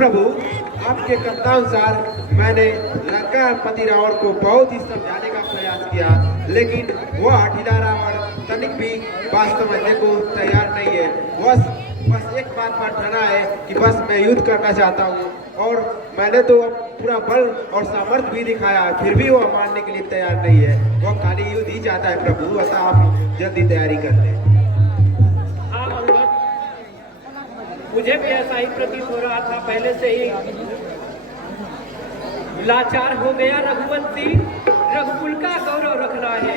प्रभु, आपके कथनानुसार मैंने लंकापति रावण को बहुत ही समझाने का प्रयास किया, लेकिन वह ढीला रावण तनिक भी बात समझने को तैयार नहीं है। बस एक बात पर ठाना है कि बस मैं युद्ध करना चाहता हूँ, और मैंने तो अब पूरा बल और सामर्थ्य भी दिखाया, फिर भी वह मानने के लिए तैयार नहीं है। वह खाली युद्ध ही चाहता है प्रभु, अतः आप जल्दी तैयारी कर लें। हाँ अंगद, मुझे भी ऐसा ही प्रतीत हो रहा था पहले से ही। लाचार हो गया रघुवंशी, रघुकुल का गौरव रखना है।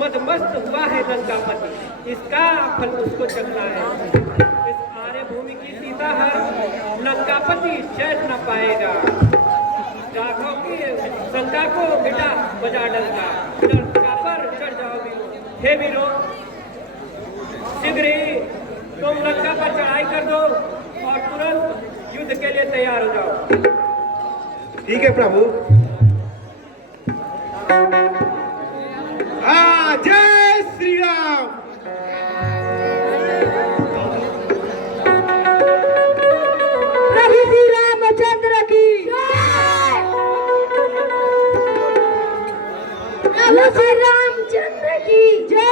मदमस्त हुआ है लंकापति, इसका फल उसको चखना है। इस आर्य भूमि की सीता है, लंकापति चैन न पाएगा। राघव की शंका को बेटा बजा डलता, पर चढ़ जाओ वीरो। हे वीरो, शीघ्र ही तुम लंका पर चढ़ाई कर दो और तुरंत युद्ध के लिए तैयार हो जाओ। ठीक है प्रभु। जय श्री राम। प्रभु श्री रामचंद्र की प्रभु श्री रामचंद्र की जय।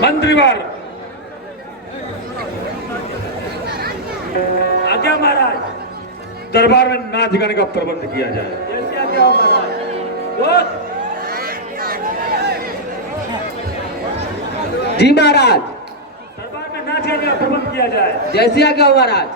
मंत्रीवार आज्ञा महाराज, दरबार में नाच गाने का प्रबंध किया जाए। जैसे आज्ञा हो महाराज। दोस्त जी महाराज, दरबार में नाच गाने का प्रबंध किया जाए। जैसे आज्ञा हो महाराज।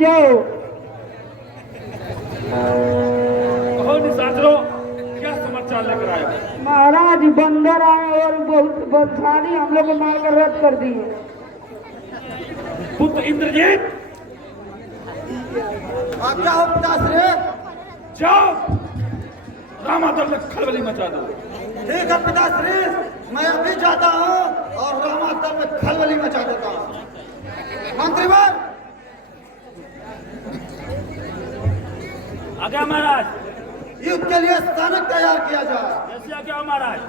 जाओ। कहो निशाचरों, क्या समाचार लेकर आए हो? महाराज बंदर आए और बहुत बलशाली हम लोग को मारकर रद्द कर दिए। पुत्र इंद्रजीत, आज्ञा हो पिताश्री। जाओ रामादल में खलबली मचा दो। ठीक है पिताश्री, मैं अभी जाता हूँ और रामादल में खलबली मचा देता हूँ। मंत्रीवर, आज्ञा महाराज। युद्ध के लिए स्थानक तैयार किया जाए। जैसे आज्ञा महाराज।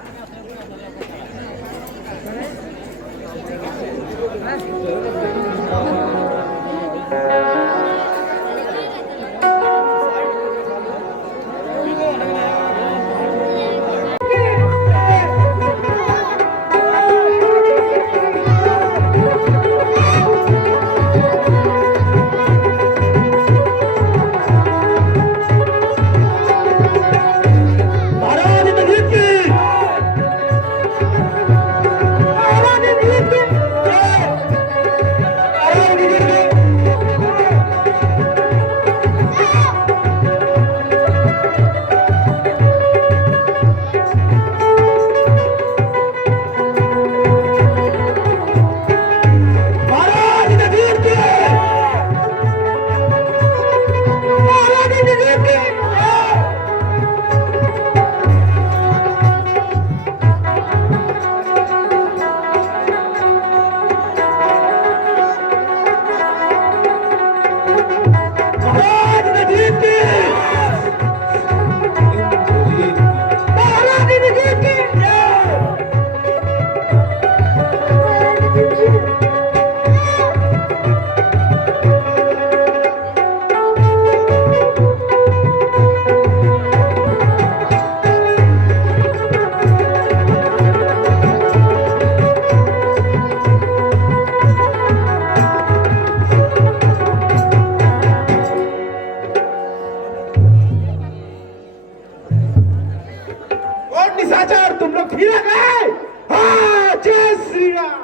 और निशाचर तुम लोग फिर आ गए। हाँ, जय श्री राम।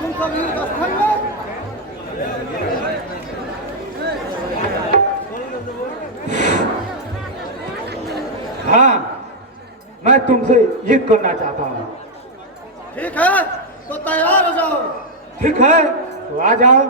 तुम सब युद्ध स्थल में हाँ, मैं तुमसे युद्ध करना चाहता हूँ। ठीक है, तो तैयार हो जाओ। ठीक है, तो आ जाओ।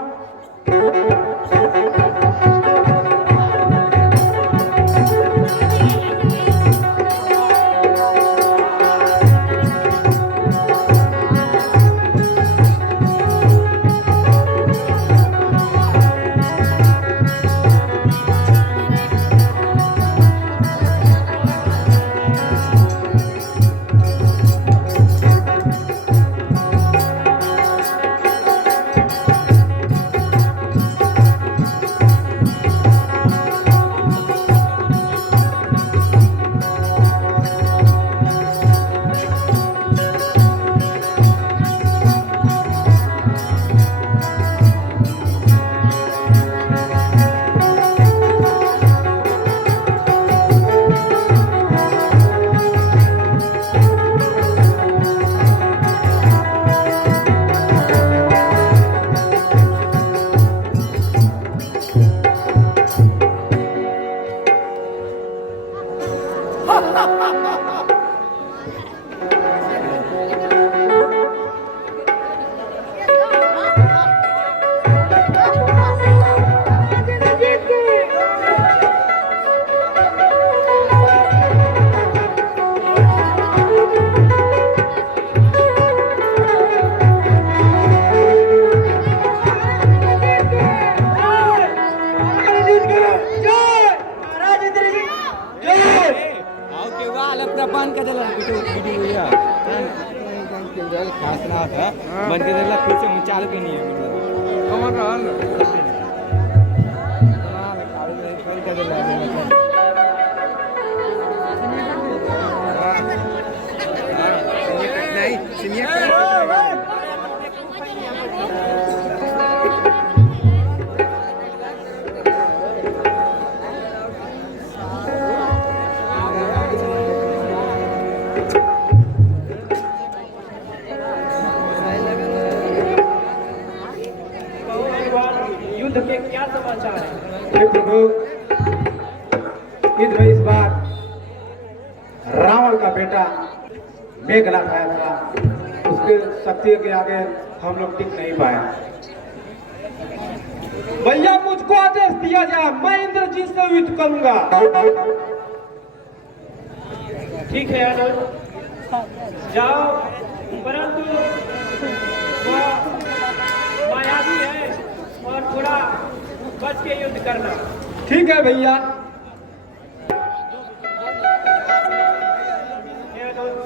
खास ना था बन के देखला खुद से मुचाल के नहीं है कमा का हाल नहीं युद्ध के क्या समाचार है? हे प्रभु, युद्ध में इस बार रावण का बेटा मेघनाथ आया था, उसके शक्ति के आगे हम लोग टिक नहीं पाए। भैया मुझको आदेश दिया जाए, मैं इंद्रजीत से युद्ध करूंगा। ठीक है अनुज, जाओ, परंतु वह मायावी है और थोड़ा बच के युद्ध करना। ठीक है भैया। हे अनुज,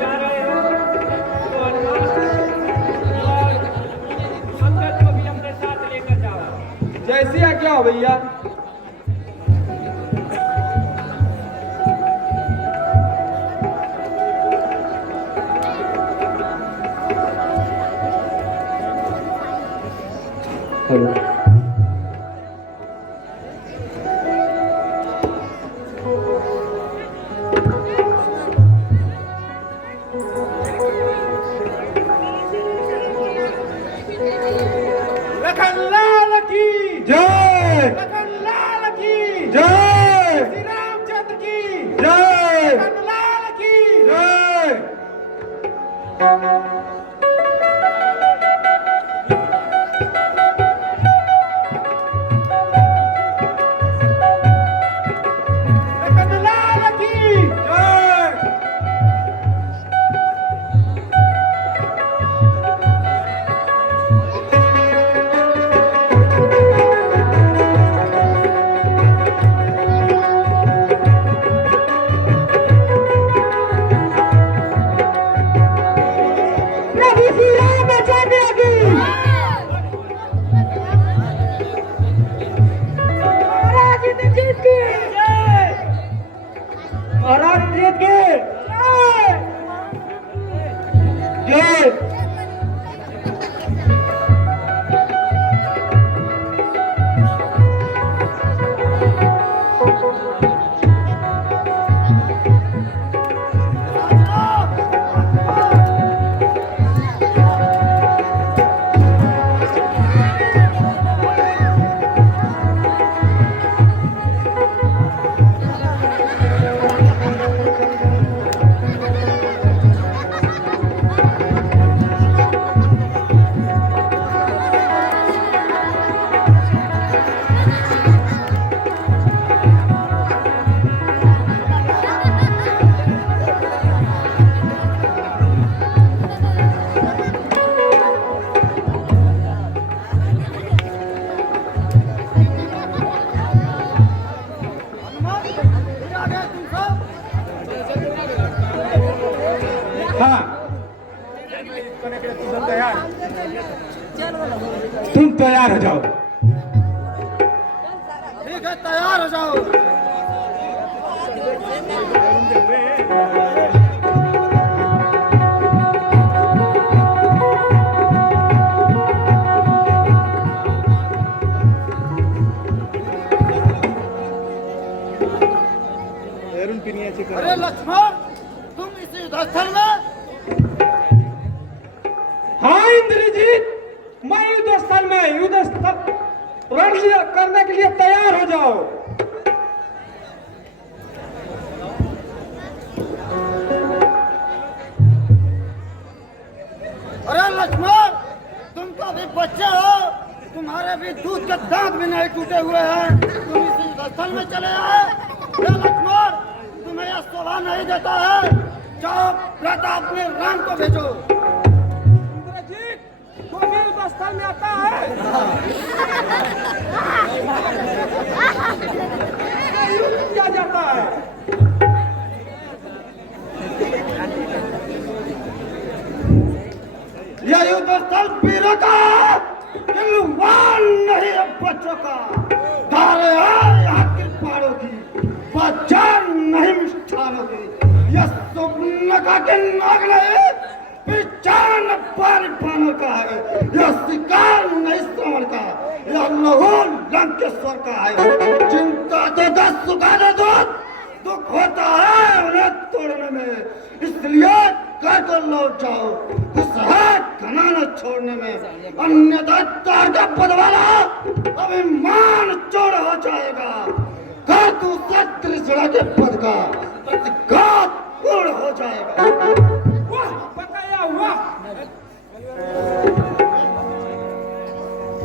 जा रहे हो तो हनुमान और अंगद को भी अपने साथ लेकर जाओ। जैसी आज्ञा हो भैया। लखनलाल की जय, लखनलाल की जय, श्री रामचंद्र की जय, लखनलाल की जय। लखनलाल की जय। प्रभु श्री रामचंद्र की महाराज इंद्रजीत की महाराज इंद्रजीत की जय जय। हाँ, तुम तैयार हो जाओ। ठीक है, तैयार हो जाओ। अरे लक्ष्मण, तुम इसी स्थल में? हाँ इंद्रजीत, मैं युद्ध स्थल में युद्ध स्थल रण करने के लिए तैयार हो जाओ। अरे लक्ष्मण, तुम तो अभी बच्चे हो, तुम्हारे भी दूध के दांत भी नहीं टूटे हुए हैं, तुम इसी स्थल में चले आए। अरे लक्ष्मण, तुम्हें यह शोभा नहीं देता है, जाओ प्रताप अपने राम को भेजो। इंद्रजीत, तो भी युद्ध स्थल में आता है। युद्ध किया जाता है। यह युद्ध स्थल वीरों का, किलवान नहीं है बच्चों का। धारे है यहाँ की पहाड़ों की, बाजार नहीं मिष्ठानों की। यह स्वप्न का कि नाग नहीं, पहचान पानी पानों का है। यह शिकार नहीं श्रवण का, यह लहू लंकेश्वर का है। चिंता तो दस सुखा दे दुख होता है उन्हें तोड़ने में, इसलिए घर को लौट जाओ, खुश है घनाना छोड़ने में। अन्यथा तार का पदवाला अभिमान चोर हो जाएगा। कर तू त्रिशूल के पद का प्रतिघात पूर्ण हो जाएगा। वाह बताया वाह।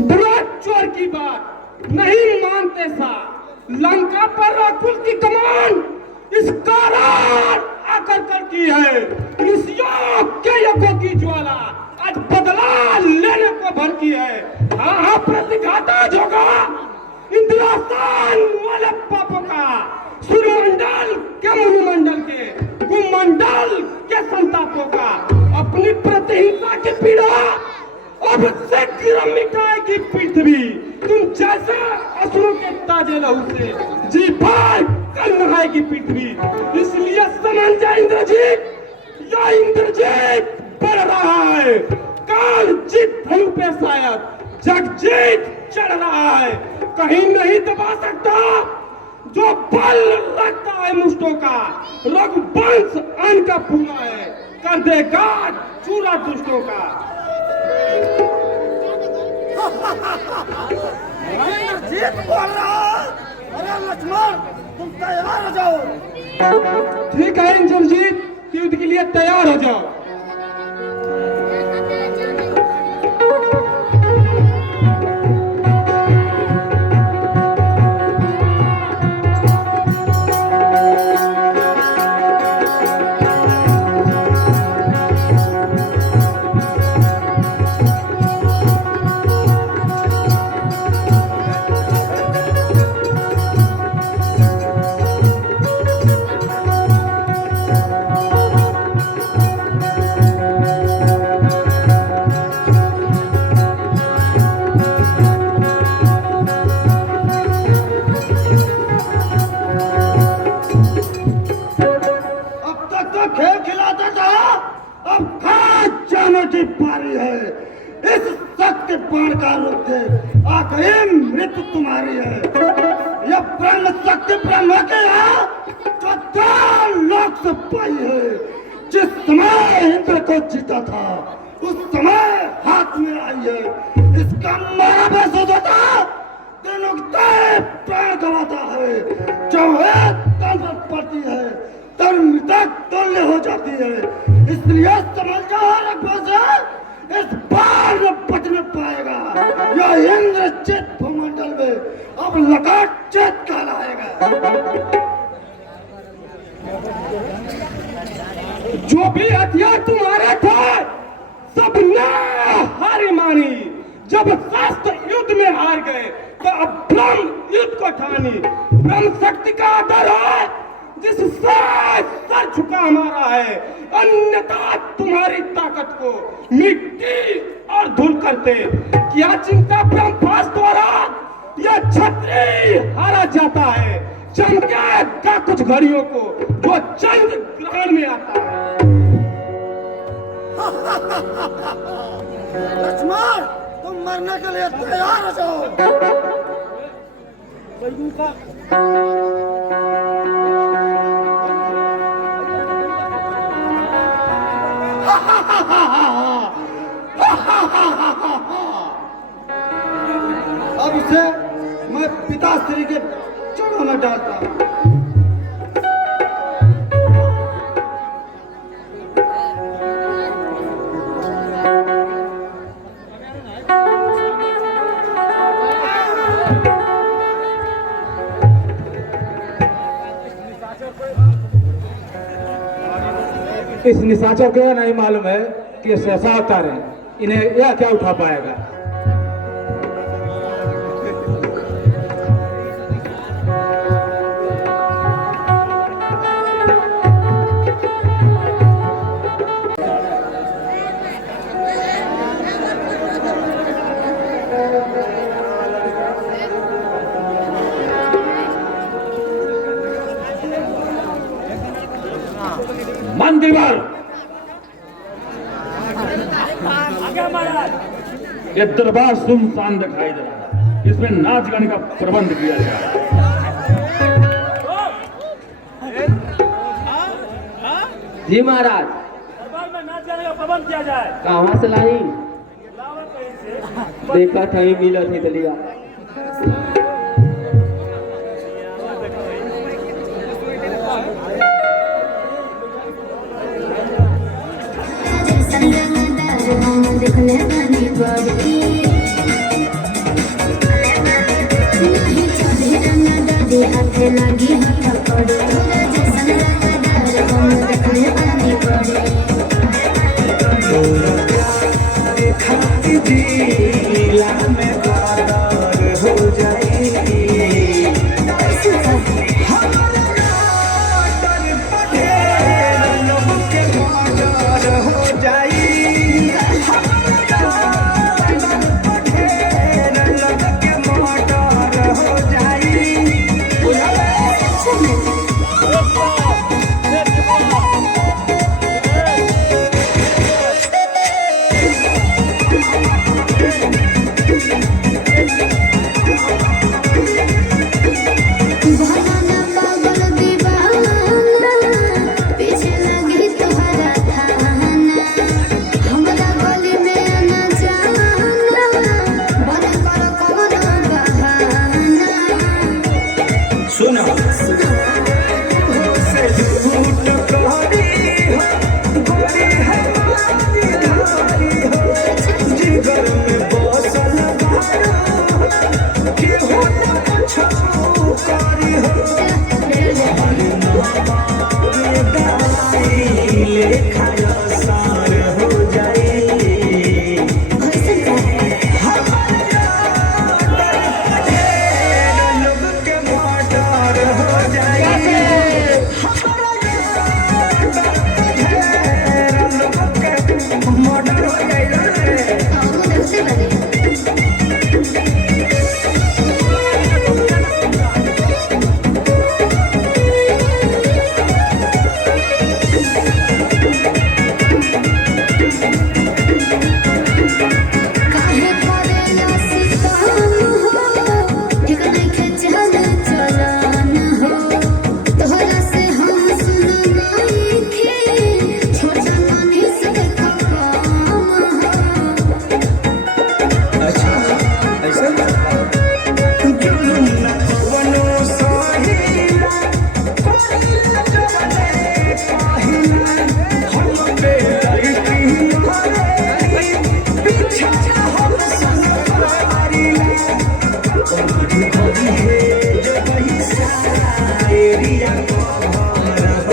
दुराज चोर की बात नहीं मानते सा, लंका पर राकुल की कमान इस कारण आकर कर की है। ऋषियों के यज्ञों की ज्वाला आज बदला लेने को भड़की है। हाँ प्रतिघात होगा इंद्रासन वाले पापों का, सूर्यमंडल के मुनिमंडल के, भूमंडल के संतापों का। अपनी प्रतिहिंसा की पीड़ा अब शीघ्र मिटाएगी पृथ्वी। तुम जैसे असुरों के ताजे लहू से जी भर कर नहाएगी पृथ्वी। इसलिए समझ जा इंद्रजीत, या इंद्रजीत बढ़ रहा है। काल जीत धनु पे शायद जगजीत चढ़ रहा है। कहीं नहीं दबा सकता जो बल रखता है मुष्टों का। रघुवंश अन्न का पूरा है, कर देगा चूरा दुष्टों का। जीत बोल रहा। अरे लक्ष्मण तुम तैयार हो जाओ। ठीक है इंद्रजीत, युद्ध के लिए तैयार हो जाओ। तुम्हारी है। यह ब्रह्म शक्ति ब्रह्म के है जो 4 लाख से पाई है। जिस समय इंद्र को जीता था उस समय हाथ में आई है। इसका मारा बेसुध होता दिन उगते प्राण गवाता है। जो है तन पर पड़ती है तन मृतक तुल्य हो जाती है। इसलिए समझ जाओ रघुवंश इस बार न बच न पाएगा। यह इंद्र चित भूमंडल में अब लकाट चित कहलाएगा। जो भी हथियार तुम्हारे थे सब ने हारी मानी। जब शास्त्र युद्ध में हार गए तो अब ब्रह्म युद्ध को ठानी। ब्रह्म शक्ति का आदर है जिससे सर झुका हमारा है। अन्यथा तुम्हारी ताकत को मिट्टी और धूल करते। क्या चिंता ब्रह्मपाश द्वारा यह क्षत्रिय हारा जाता है। चमकेगा कुछ घड़ियों को जो चंद्र ग्रहण में आता है। लक्ष्मण तुम मरने के लिए तैयार हो जाओ। अब इसे मैं पिताश्री के चरणों में डालता हूँ। इस निशाचर को यह नहीं मालूम है कि ये सहसा अवतार है। इन्हें यह क्या उठा पाएगा। मंत्रीवर आगे महाराज। ये दरबार सुनसान दिखाई दे रहा है, इसमें नाच गाने का प्रबंध किया जाए। जी महाराज। दरबार में नाच गाने का प्रबंध किया जाए। कहाँ से लाई? लावा कहीं से। देखा था ही मिला थी दलिया। देखने वाली बड़ी नहीं चले रंगा दादी हाथे लगी हाथ पड़े जैसन रंगदार हम देखने वाली बड़ी खाती जिला में बादर हो जाए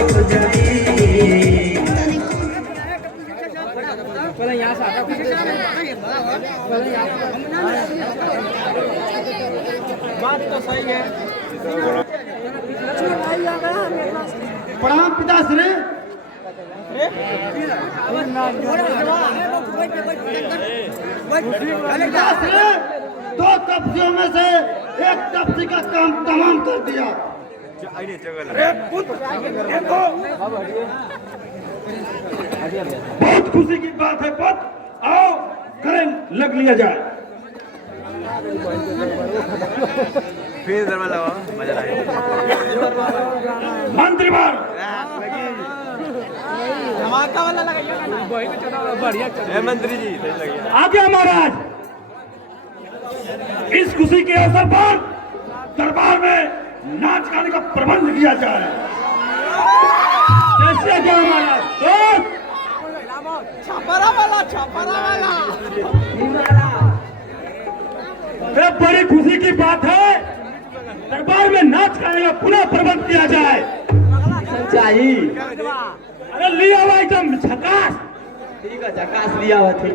हो जाए बात तो सही है। प्रणाम पिताश्री। पिताश्री, 2 तपसियों में से एक तपसी का काम तमाम कर दिया। बहुत खुशी की बात है पुत्र, आओ करें लग लिया जाए। फिर दरबार लगाओ, मजा आएगा। मंत्रीवर धमाका वाला लगाइए ना, बढ़िया चल। मंत्री जी आज्ञा महाराज। इस खुशी के अवसर पर दरबार में नाच गाने का प्रबंध किया जाए। कैसे आज्ञा महाराज? छापरा वाला। बड़ी खुशी की बात है, दरबार में नाच गाने का पुनः प्रबंध किया जाए। चाहिए। अरे लिया हुआ एकदम झकास। ठीक है, झकास लिया हुआ थे।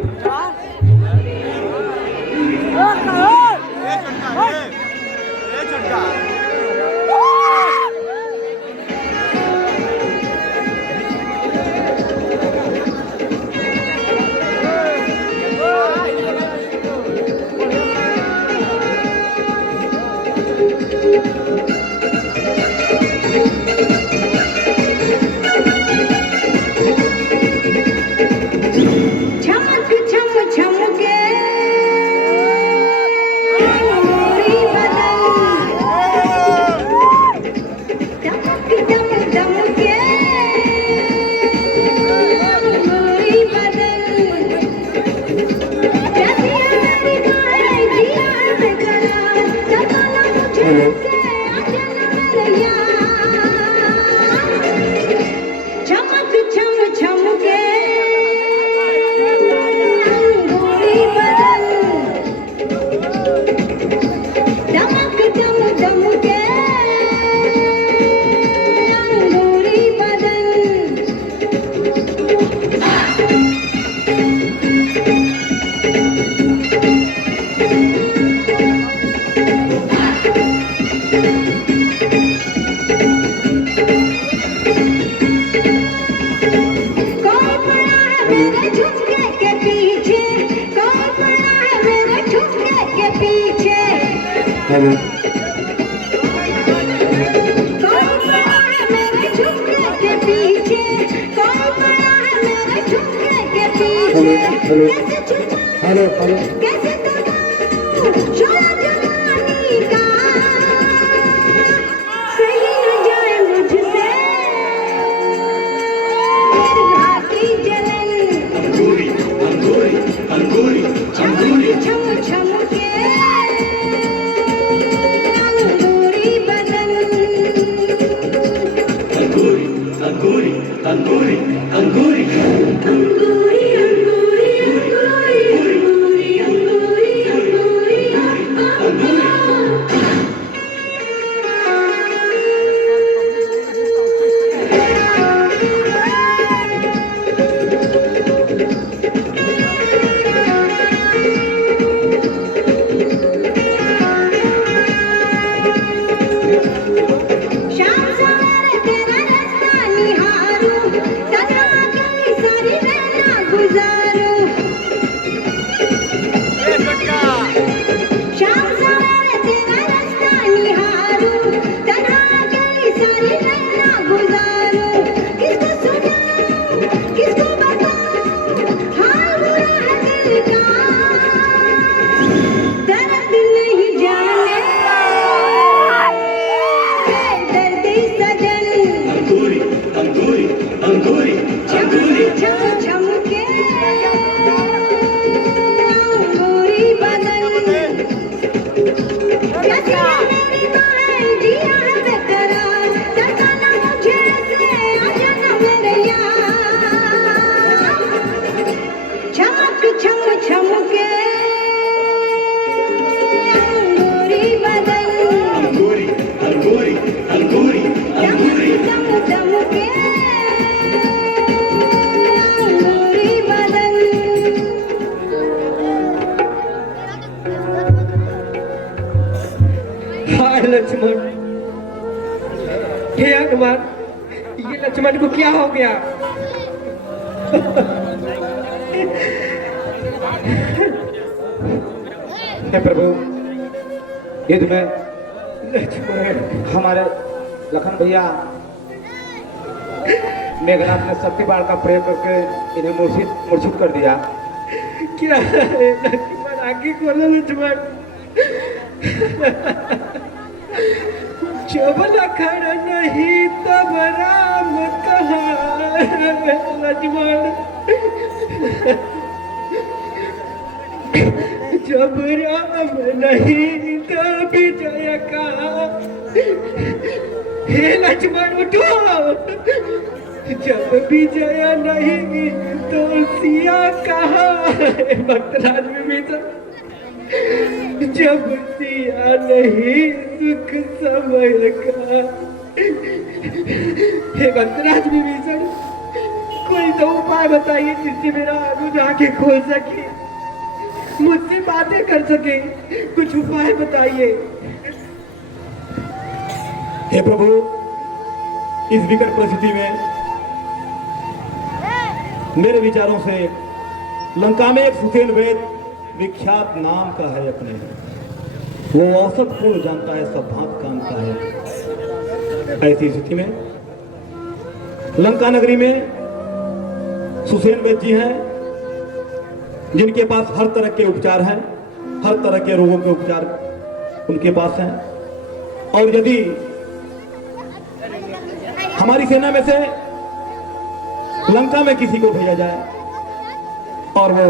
हेलो हेलो कैसे शोला जवानी का सही न जाए मुझसे भाती जलन अंगूरी अंगूरी अंगूरी अंगूरी छम छम के अंगूरी बदन अंगूरी अंगूरी अंगूरी अंगूरी अंगूरी लक्ष्मण, हे हनुमान, ये लक्ष्मण को क्या हो गया? हे प्रभु, युद्ध में हमारे लखन भैया मेघनाथ ने शक्ति बाण का प्रयोग करके इन्हें मूर्छित कर दिया। क्या है लक्ष्मण, आगे खोलो लक्ष्मण। जब लखन नहीं तब राम कहाँ लक्ष्मण, जब राम नहीं तब विजय कहाँ। हे लक्ष्मण उठो, जब विजय नहीं तो सिया कहाँ। भक्तराज विभीषण, जब सिया नहीं दुख समय का। हे भक्तराज विभीषण, कोई तो उपाय बताइए जिससे मेरा अनुज आंखें खोल सके, मुझसे बातें कर सके। कुछ उपाय बताइए। हे प्रभु, इस विकट परिस्थिति में मेरे विचारों से लंका में एक सुसेन वेद विख्यात नाम का है अपने, वो औसत पूर्ण जानता है, सब भांत कांता है। ऐसी स्थिति में लंका नगरी में सुसेन वेद जी हैं, जिनके पास हर तरह के उपचार हैं, हर तरह के रोगों के उपचार उनके पास हैं। और यदि हमारी सेना में से लंका में किसी को भेजा जाए और वो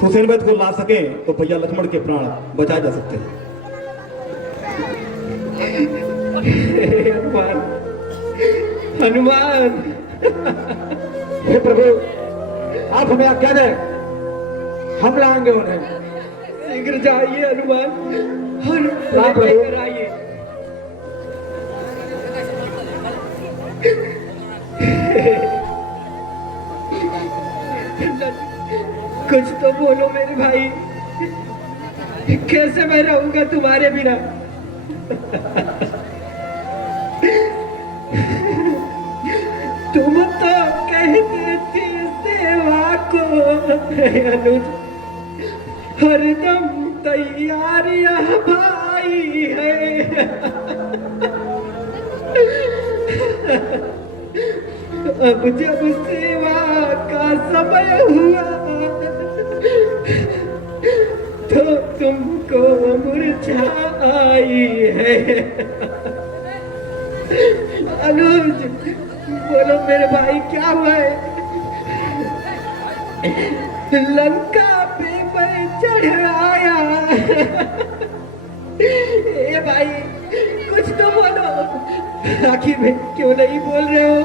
सुसेन वेद को ला सके तो भैया लक्ष्मण के प्राण बचाए जा सकते हैं। हनुमान, हनुमान। हे प्रभु, आप हमें आज्ञा दें, हम लाएंगे उन्हें। शीघ्र जाइए हनुमान और लेकर आइए। कुछ तो बोलो मेरे भाई, कैसे मैं रहूंगा तुम्हारे बिना? तुम तो कहते थे सेवा को अनुज, हरदम तैयार यह अब जब सेवा का समय हुआ तो तुमको मूर्छा आई है। अनुज, बोलो मेरे भाई क्या हुआ है? लंका पे मैं चढ़ आया। ए भाई कुछ तो बोलो, आखिर में क्यों नहीं बोल रहे हो?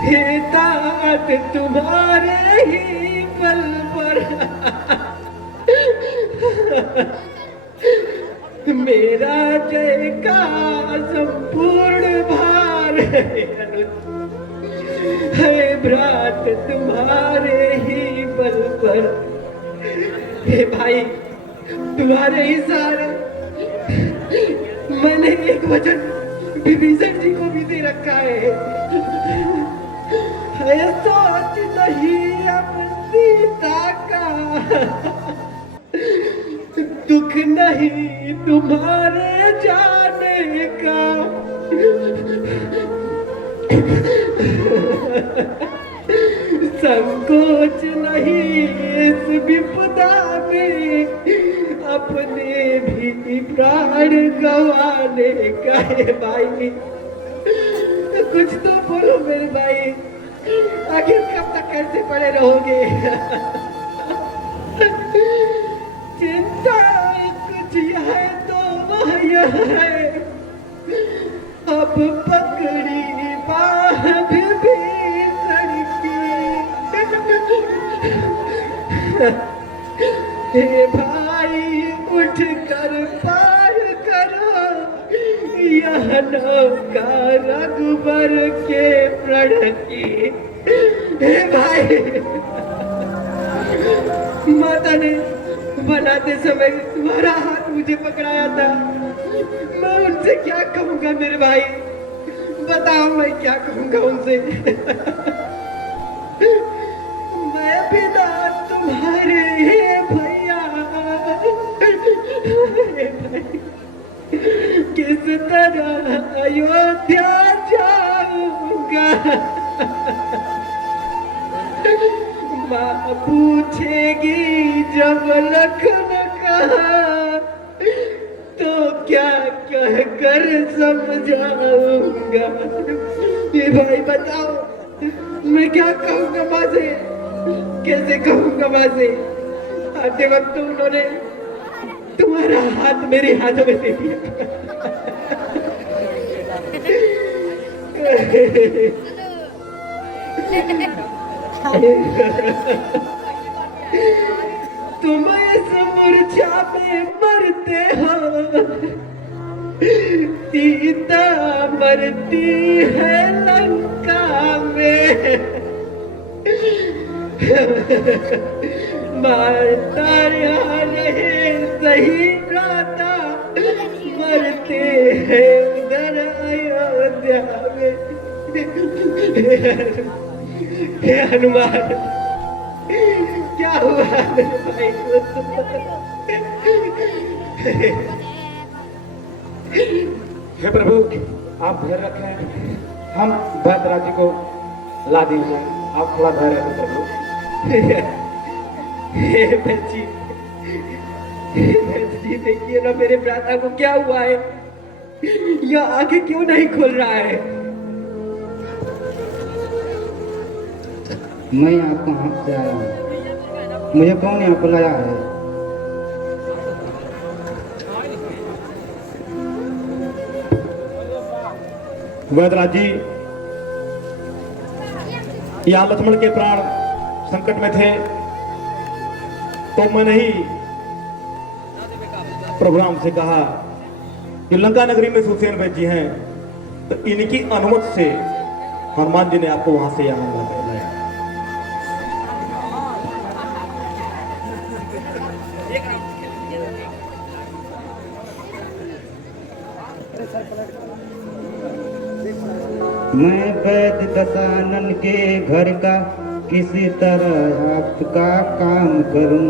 हे तात तुम्हारे ही बल पर मेरा जय का संपूर्ण भार है भ्रात तुम्हारे ही बल पर। हे भाई तुम्हारे ही सहारे मैंने एक वचन विभीषण जी को भी दे रखा है सोच नहीं अब सीता का दुख नहीं तुम्हारे जाने का। संकोच नहीं इस विपदा में अपने भी प्राण गंवाने का। है भाई कुछ तो बोलो मेरे भाई, आखिर कब तक कैसे पड़े रहोगे? चिंता कुछ है तो वह यह है, अब पकड़ी बाह विभीषण की। हे भाई उठ कर पार करो यह नौका रघुबर के प्रण की। हे भाई माता ने बनाते समय तुम्हारा हाथ मुझे पकड़ाया था, मैं उनसे क्या कहूंगा मेरे भाई? बताओ मैं क्या कहूंगा उनसे? मैं बिना तुम्हारे भैया किस तरह अयोध्या जाऊंगा? माँ पूछेगी जब लखन कहा तो क्या कहकर समझाऊंगा? ये भाई बताओ मैं क्या कहूंगा माँ से? कैसे कहूंगा माँ से? आते वक्त तो उन्होंने तुम्हारा हाथ मेरे हाथों में दे दिया। तुम इस मूर्छा में मरते हो, सीता मरती है लंका में। मारता यहाँ नहीं सही राता, मरते हैं उधर अयोध्या में। हे हनुमान क्या हुआ मेरे भाई को? हे प्रभु आप धैर्य रखें, हम भद्राज जी को ला देंगे, आप थोड़ा धैर्य रखें प्रभु। हे बच्ची देखिए ना मेरे भ्राता को क्या हुआ है, यह आंखें क्यों नहीं खोल रहा है? मैं यहाँ कहाँ से आया हूँ? मुझे कौन यहाँ पर लाया है? वैदराज जी यहाँ लक्ष्मण के प्राण संकट में थे तो मैंने ही प्रभु राम से कहा कि लंका नगरी में सुसेन वैद्य जी हैं, तो इनकी अनुमति से हनुमान जी ने आपको वहां से यहाँ लाया। मैं वैद्य दशानन के घर का किसी तरह आपका काम करूं,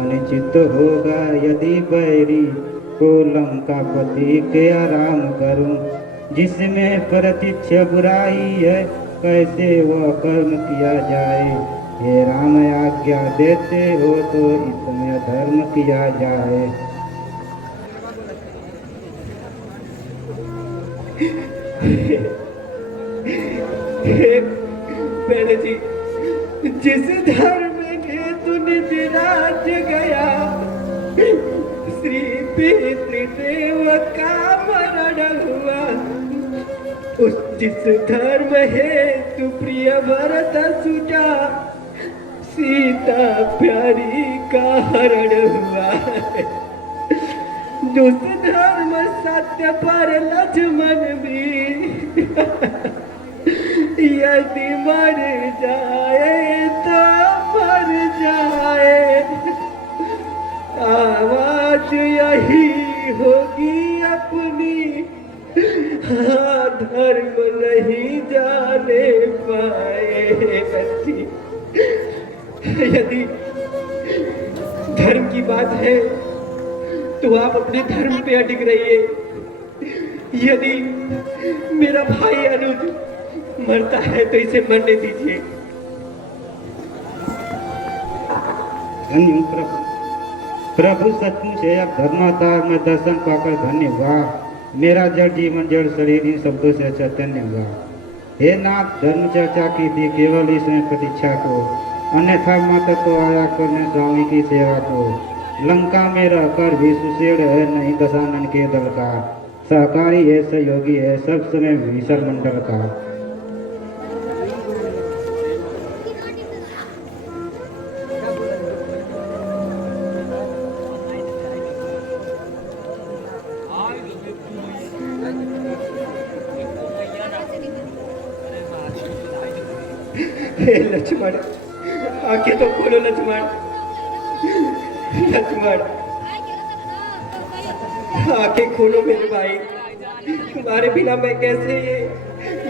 अनुचित होगा यदि बैरी को लंकापति के आराम करूं। जिसमें प्रत्यक्ष बुराई है कैसे वह कर्म किया जाए। हे राम आज्ञा देते हो तो इसमें धर्म किया जाए। पहले जी जिस धर्म के तूने विराज गया, श्री पितृदेव का मरण हुआ। उस जिस धर्म है तू प्रिय भरत सुजा, सीता प्यारी का हरण हुआ। जिस धर्म सत्य पर लक्ष्मण भी यदि मर जाए तो मर जाए। आवाज यही होगी अपनी, हाँ धर्म नहीं जाने पाए। यदि धर्म की बात है तो आप अपने धर्म पे अटक रहिए। यदि मेरा भाई अनुज मरता है तो इसे मरने दीजिए। धन्य प्रभु, प्रभु सचमुच है अब धर्मावतार में दर्शन पाकर धन्य हुआ। मेरा जड़ जीवन जड़ शरीर इन शब्दों से चैतन्य हुआ। हे नाथ धर्म चर्चा की थी केवल इसमें प्रतीक्षा को, अन्यथा माता को आया करने स्वामी की सेवा को। लंका में रहकर भी सुशेड़ है नहीं दशानन के दल का, सहकारी है सहयोगी है सब समय भीषण मंडल का। लक्ष्मण आंखें तो खोलो लक्ष्मण। लक्ष्मण आंखें खोलो मेरे भाई। तुम्हारे बिना मैं कैसे ये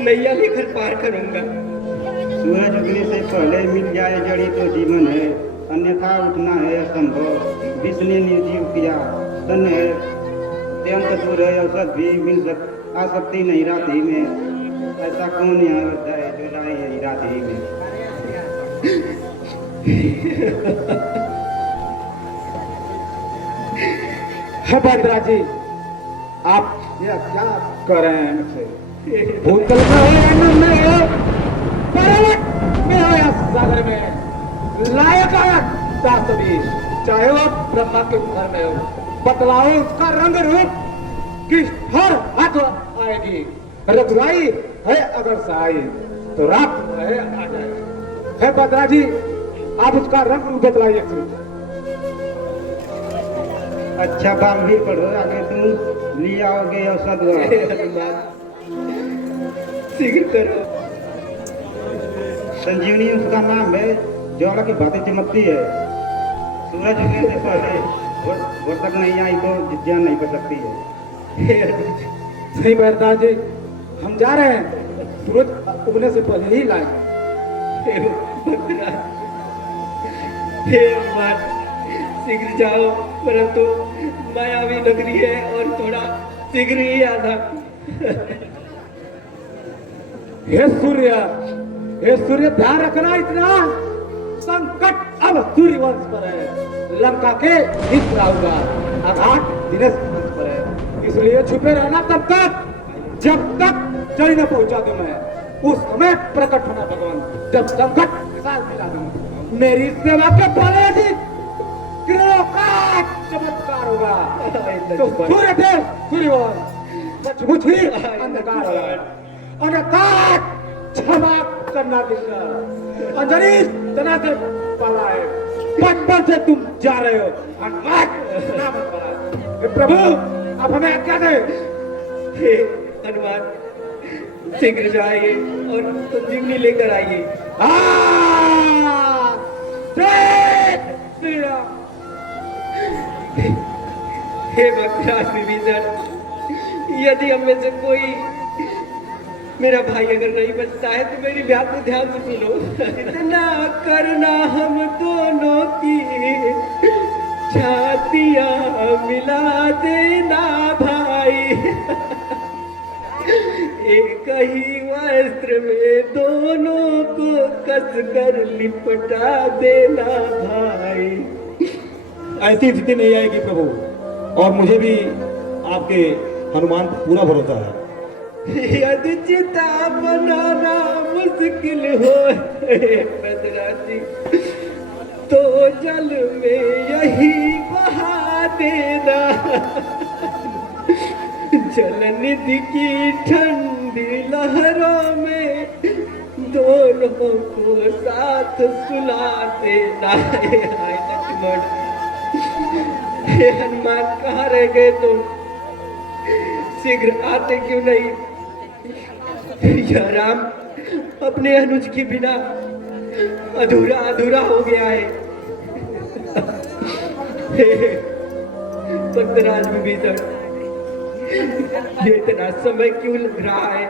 नैया लेकर पार करूंगा। सूरज उगने से पहले मिल जाए जड़ी तो जीवन है, अन्यथा उठना है असंभव। विष्णु ने निर्जीव किया धन है, अत्यंत दूर है औसत भी आ सकती नहीं रात्रि में। ऐसा कौन यहाँ होता है जो लाए है रात्रि में। है भद्रा जी, आप ये क्या कर रहे हैं मुझसे? भूतल में हो या नम में हो, पर्वत में हो या सागर में, लायक दास्तवीर चाहे वो ब्रह्मा के घर में हो, बतलाओ उसका रंग रूप किस हर हाथ आएगी। रघुराई है अगर सहाय तो रात है आ जाए। है भद्रा जी, आप उसका रंग रूप बतलाइए। अच्छा बाल भी पढ़ो आगे तुम ले आओगे औसत। शीघ्र करो। संजीवनी उसका नाम है, ज्वाला की बातें चमकती है। सूरज उगने से पहले वो तक नहीं आई तो जिज्ञान नहीं कर सकती है। सही भरदार जी, हम जा रहे हैं, सूरज उगने से पहले ही लाएंगे। हे भगवान शीघ्र जाओ, परंतु मायावी नगरी है और थोड़ा शीघ्र ही आना। हे सूर्य ध्यान रखना, इतना संकट अब सूर्यवंश पर है। लंका के हित होगा, आघात दिनेश वंश पर है। इसलिए छुपे रहना तब तक जब तक जल न पहुंचा दूं मैं। उस समय प्रकट होना भगवान, जब संकट के साथ मिला दूं। मेरी सेवा के फल किरणों का चमत्कार होगा तो सूर्यदेव सूर्यवंश सचमुच ही अंधकार होगा। अंधकार क्षमा करना दिखा। अंजलि तना से पाला है, बचपन से तुम जा रहे हो। प्रभु अब हमें आज्ञा दे। हनुमान शीघ्र जाइए और संजीवनी लेकर आइए। जय श्री राम। हे भक्तराज विभीषण, यदि हम में से कोई मेरा भाई अगर नहीं बचता है तो मेरी बात को ध्यान से सुनो। इतना करना हम दोनों की छातियां मिला देना भाई, एक ही वस्त्र में दोनों को कसकर लिपटा देना भाई। ऐसी स्थिति नहीं आएगी प्रभु, और मुझे भी आपके हनुमान पर पूरा भरोसा है। यदि चिता बनाना मुश्किल हो भद्राजी, तो जल में यही बहा देना, जलनिधि की ठंडी लहरों में दोनों को साथ सुला देना। हाय लक्ष्मण, हे हनुमान कहाँ रह गए तुम? शीघ्र आते क्यों नहीं? यह राम अपने अनुज के बिना अधूरा अधूरा हो गया है। भक्तराज विभीषण, ये इतना समय क्यों लग रहा है?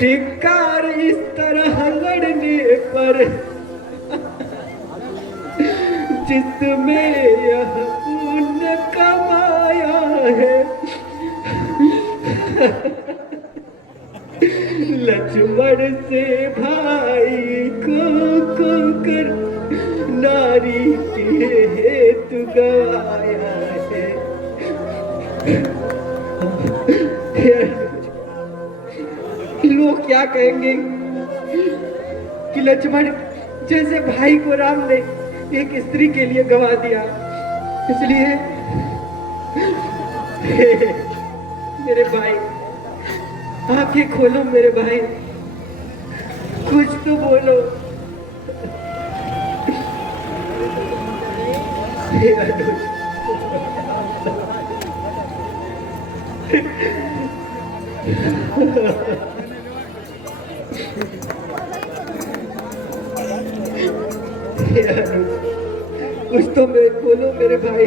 धिक्कार इस तरह लड़ने पर, जिसमें यह पुण्य कमाया है। लक्ष्मण से भाई को कर नारी के हेतु गवाया है। लोग क्या कहेंगे कि लक्ष्मण जैसे भाई को राम ने एक स्त्री के लिए गवा दिया, इसलिए मेरे भाई आंखें खोलो मेरे भाई, कुछ तो बोलो। कुछ तो बोलो मेरे भाई।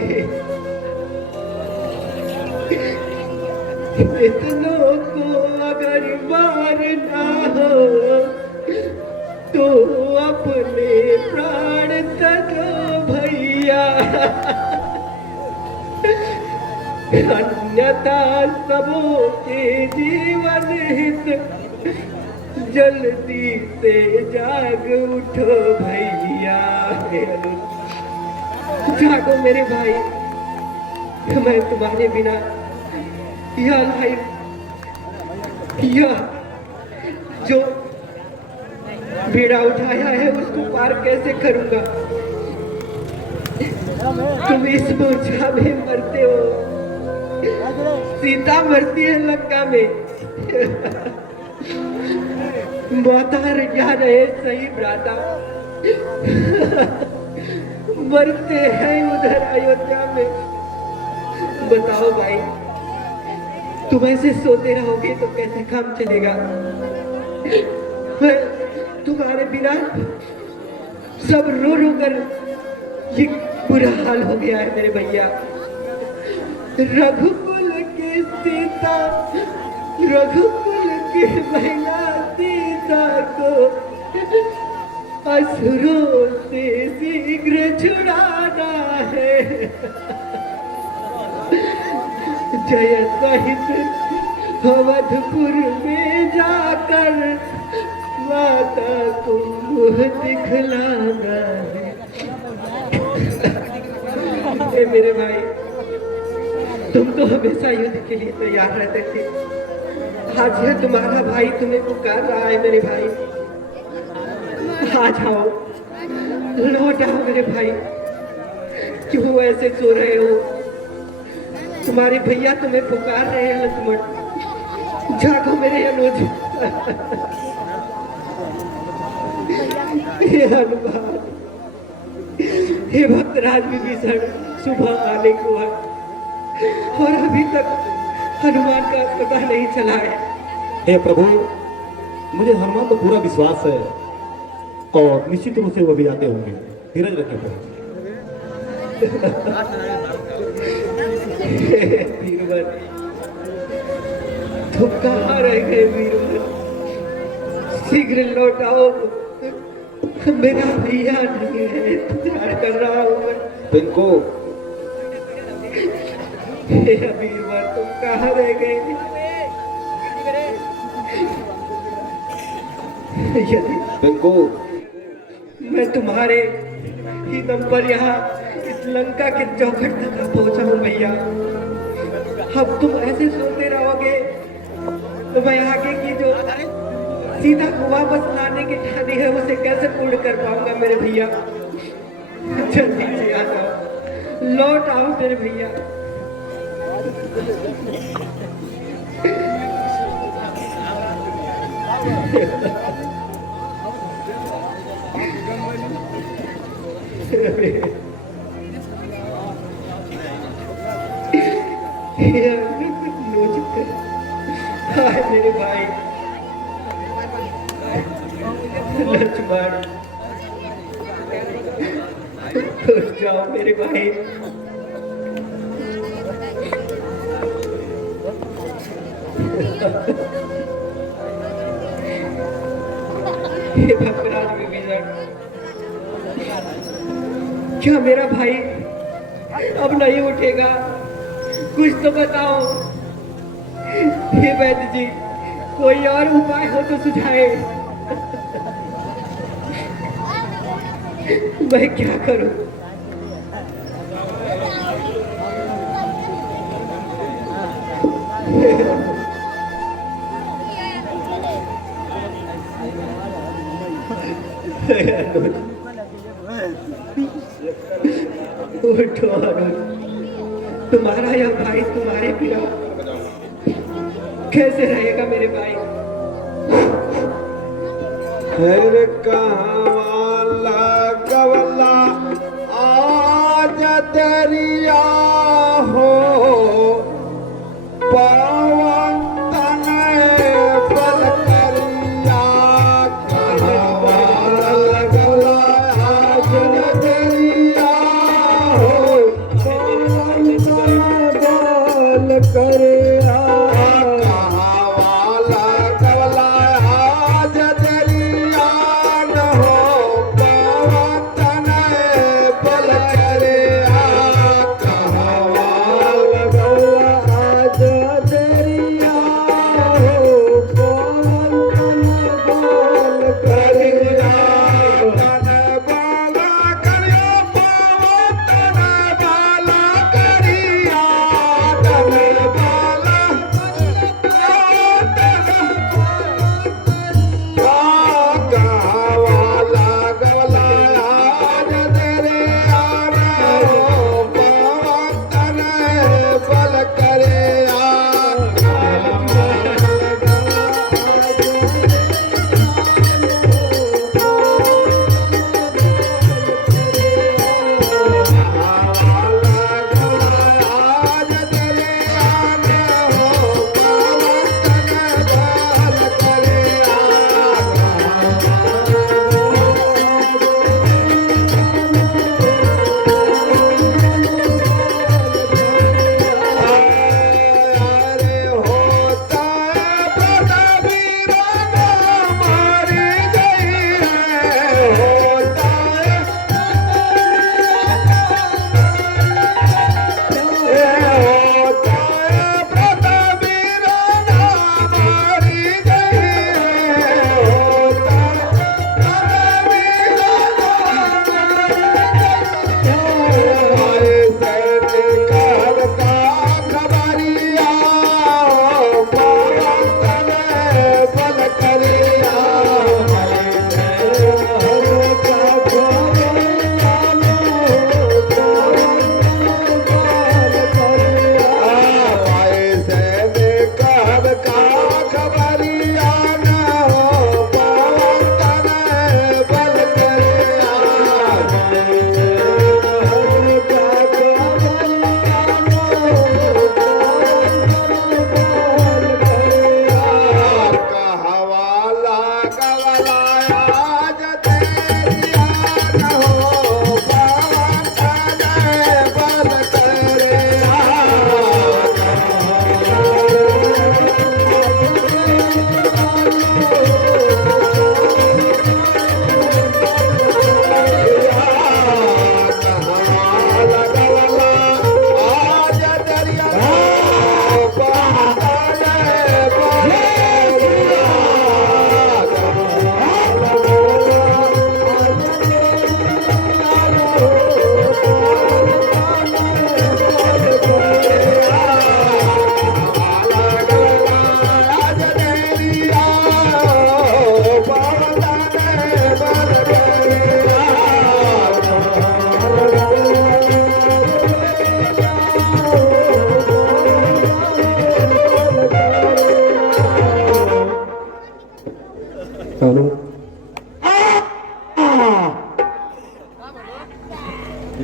इतनों को अगर मारना हो तो अपने प्राण तनो भैया, अन्यथा सबों के जीवन हित जल्दी से जाग उठो भैया। जागो मेरे भाई, मैं तुम्हारे बिना यह लाइफ, यह जो बीड़ा उठाया है उसको पार कैसे करूंगा? तुम इस बोझा में मरते हो, सीता मरती है लंका में। माता या रहे सही भ्राता मरते हैं उधर अयोध्या में। बताओ भाई, तुम ऐसे सोते रहोगे तो कैसे काम चलेगा? तुम्हारे बिना सब रो रो कर ये बुरा हाल हो गया है मेरे भैया। रघुकुल की सीता, रघुकुल की महिला सीता को असुरों से शीघ्र छुड़ाना है। जय सहित अवधपुर में जाकर माता को मुँह दिखलाना है। मेरे भाई, तुम तो हमेशा युद्ध के लिए तैयार रहते थे। आज है तुम्हारा भाई तुम्हें पुकार रहा है मेरे भाई। आ जाओ, लौट आओ मेरे भाई। क्यों ऐसे सो रहे हो? तुम्हारे भैया तुम्हें पुकार रहे हैं लक्ष्मण। जागो मेरे अनुज। हे हनुमान, हे भक्तराज विभीषण, सुबह आने को है और अभी तक हनुमान का पता नहीं चला है। हे प्रभु, मुझे हनुमान पर पूरा विश्वास है और निश्चित रूप से वो भी आते होंगे। धीरज रखें प्रभु। वीरवर, तुम कहाँ रह गए वीरवर? शीघ्र लौट आओ, मेरा भैया नहीं है, इंतजार कर रहा हूँ मैं। पिंकू हे वीरवर, तुम कहाँ रह गए? यदि पिंकू मैं तुम्हारे ही दम पर यहाँ इस लंका के चौखट तक पहुँचा हूँ भैया, अब तुम ऐसे सोते रहोगे तो मैं आगे की जो सीता को वापस लाने की ठानी है उसे कैसे पूर्ण कर पाऊंगा मेरे भैया। जल्दी से आ जाओ, लौट आओ मेरे भैया। हाय मेरे भाई लक्ष्मण, उठ जाओ मेरे भाई। हे भक्तराज विभीषण, क्या मेरा भाई अब नहीं उठेगा? कुछ तो बताओ। हे वैद्य जी, कोई और उपाय हो तो सुझाए। मैं क्या करूं? उठो अनुज, तुम्हारा यह भाई तुम्हारे बिना कैसे रहेगा मेरे भाई? फिर कहाँ लगवला आज दरिया हो, पवन तनय बल करिया। कहाँ लगवला आज दरिया हो, पवन तनय बल करिया। कहाँ लगवला आज दरिया न हो,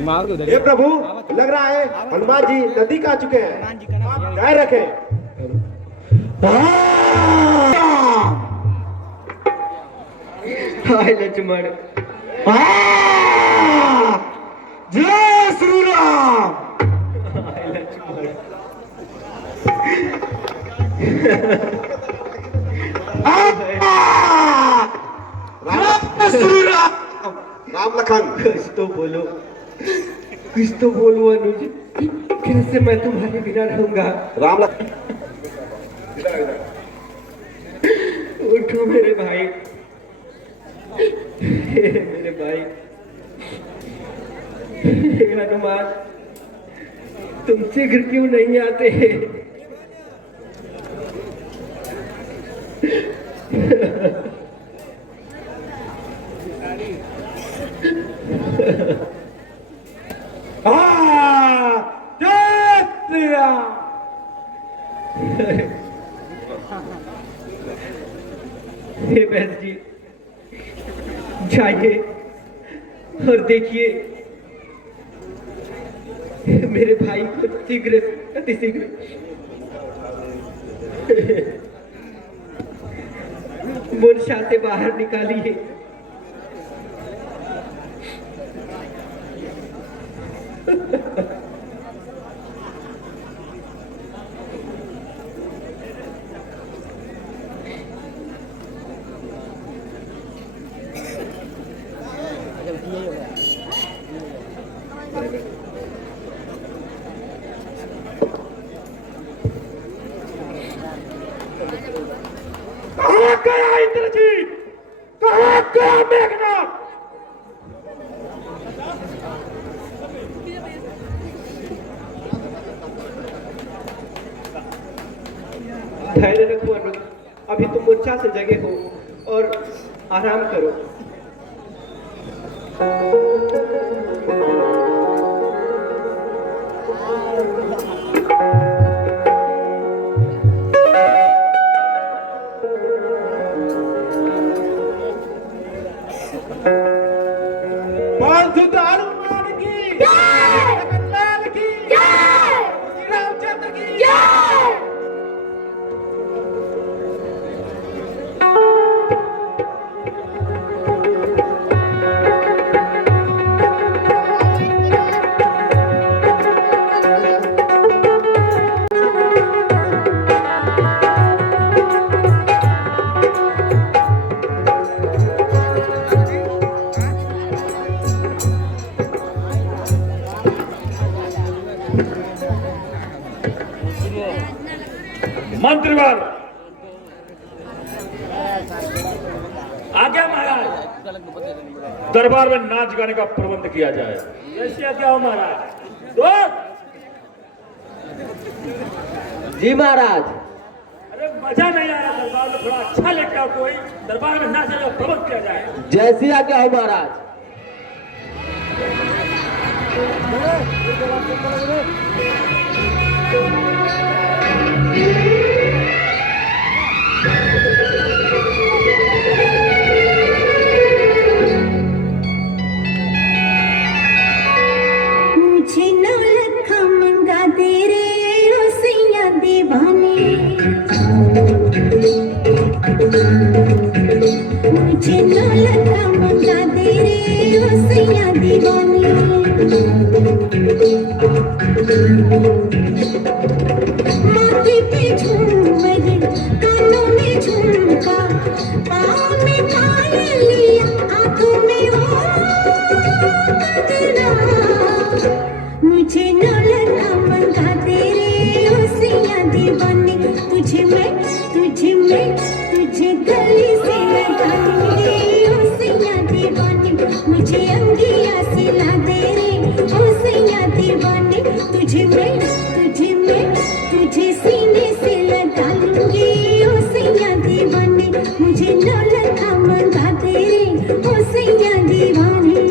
मार दो हे प्रभु, लग रहा है हनुमान जी नजदीक आ चुके हैं। आप ध्यान रखें। हाय लक्ष्मण, जय श्री राम। हाय लक्ष्मण। जय श्री राम। राम लखन, कुछ तो बोलो, कुछ तो बोलो अनुज। कैसे मैं तुम्हारे बिना रहूंगा? राम लखन, उठो मेरे भाई, मेरे भाई। हे हनुमान, तुम शीघ्र क्यों नहीं आते? जय श्री राम। हे बहन जी, जाइए और देखिए मेरे भाई को शीघ्र, अति शीघ्र मूर्छा से बाहर निकालिए। कहाँ गया इंद्रजीत? कहाँ गया मेघनाथ? धैर्य रखो अनुज, अभी तुम मूर्छा से जगे हो और आराम करो। बालसुधार हनुमान की जय, जगन्नाथ की जय, श्री रामचंद्र की जय। मंत्रीवर आज्ञा महाराज, दरबार में नाच गाने का प्रबंध किया जाए। ऐसा क्या हो महाराज? दो जी महाराज। अरे मजा नहीं आ रहा दरबार में, थोड़ा अच्छा लेके आओ। कोई दरबार में नाच गाने का प्रबंध किया जाए। जैसी आज्ञा हो महाराज। मुझे नौलखा मंगा दे रे ओ सैया दीवाने, मुझे नौलखा मंगा दे रे ओ सैया दीवाने। माथे पे झूमर, कानों में झुमका, पाँव में पायलिया, आँखों में ओ गगरा। मुझे नौलखा मंगा दे रे ओ सैया दीवाने। तुझे मैं तुझे गली से लगाऊंगी ओ सैया दीवाने। मुझे अंगिया से ला दे रे ओ सैया दीवाने। तुझे मैं तुझे सीने से लगा लूंगी ओ सैया दीवाने। मुझे नौलखा मंगा दे रे ओ सैया दीवाने।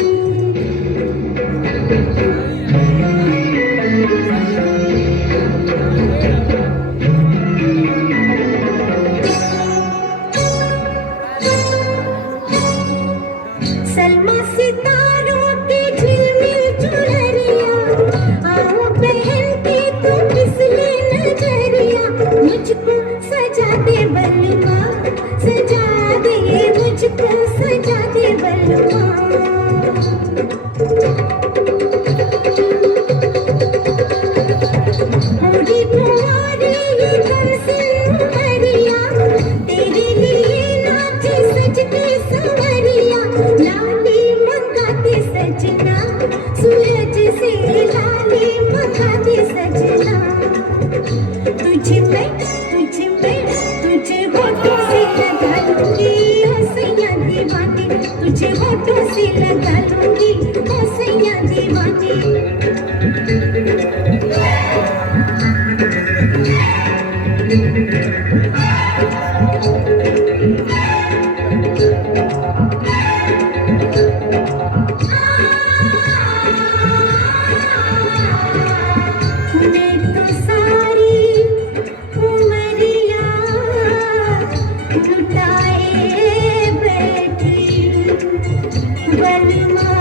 सलमा सितारों की झिलमिल चुनरी तुझे होठों से लगा लूंगी ओ सैया दीवानी। मैं तो सारी उमरिया लुटाए बैठी बलमा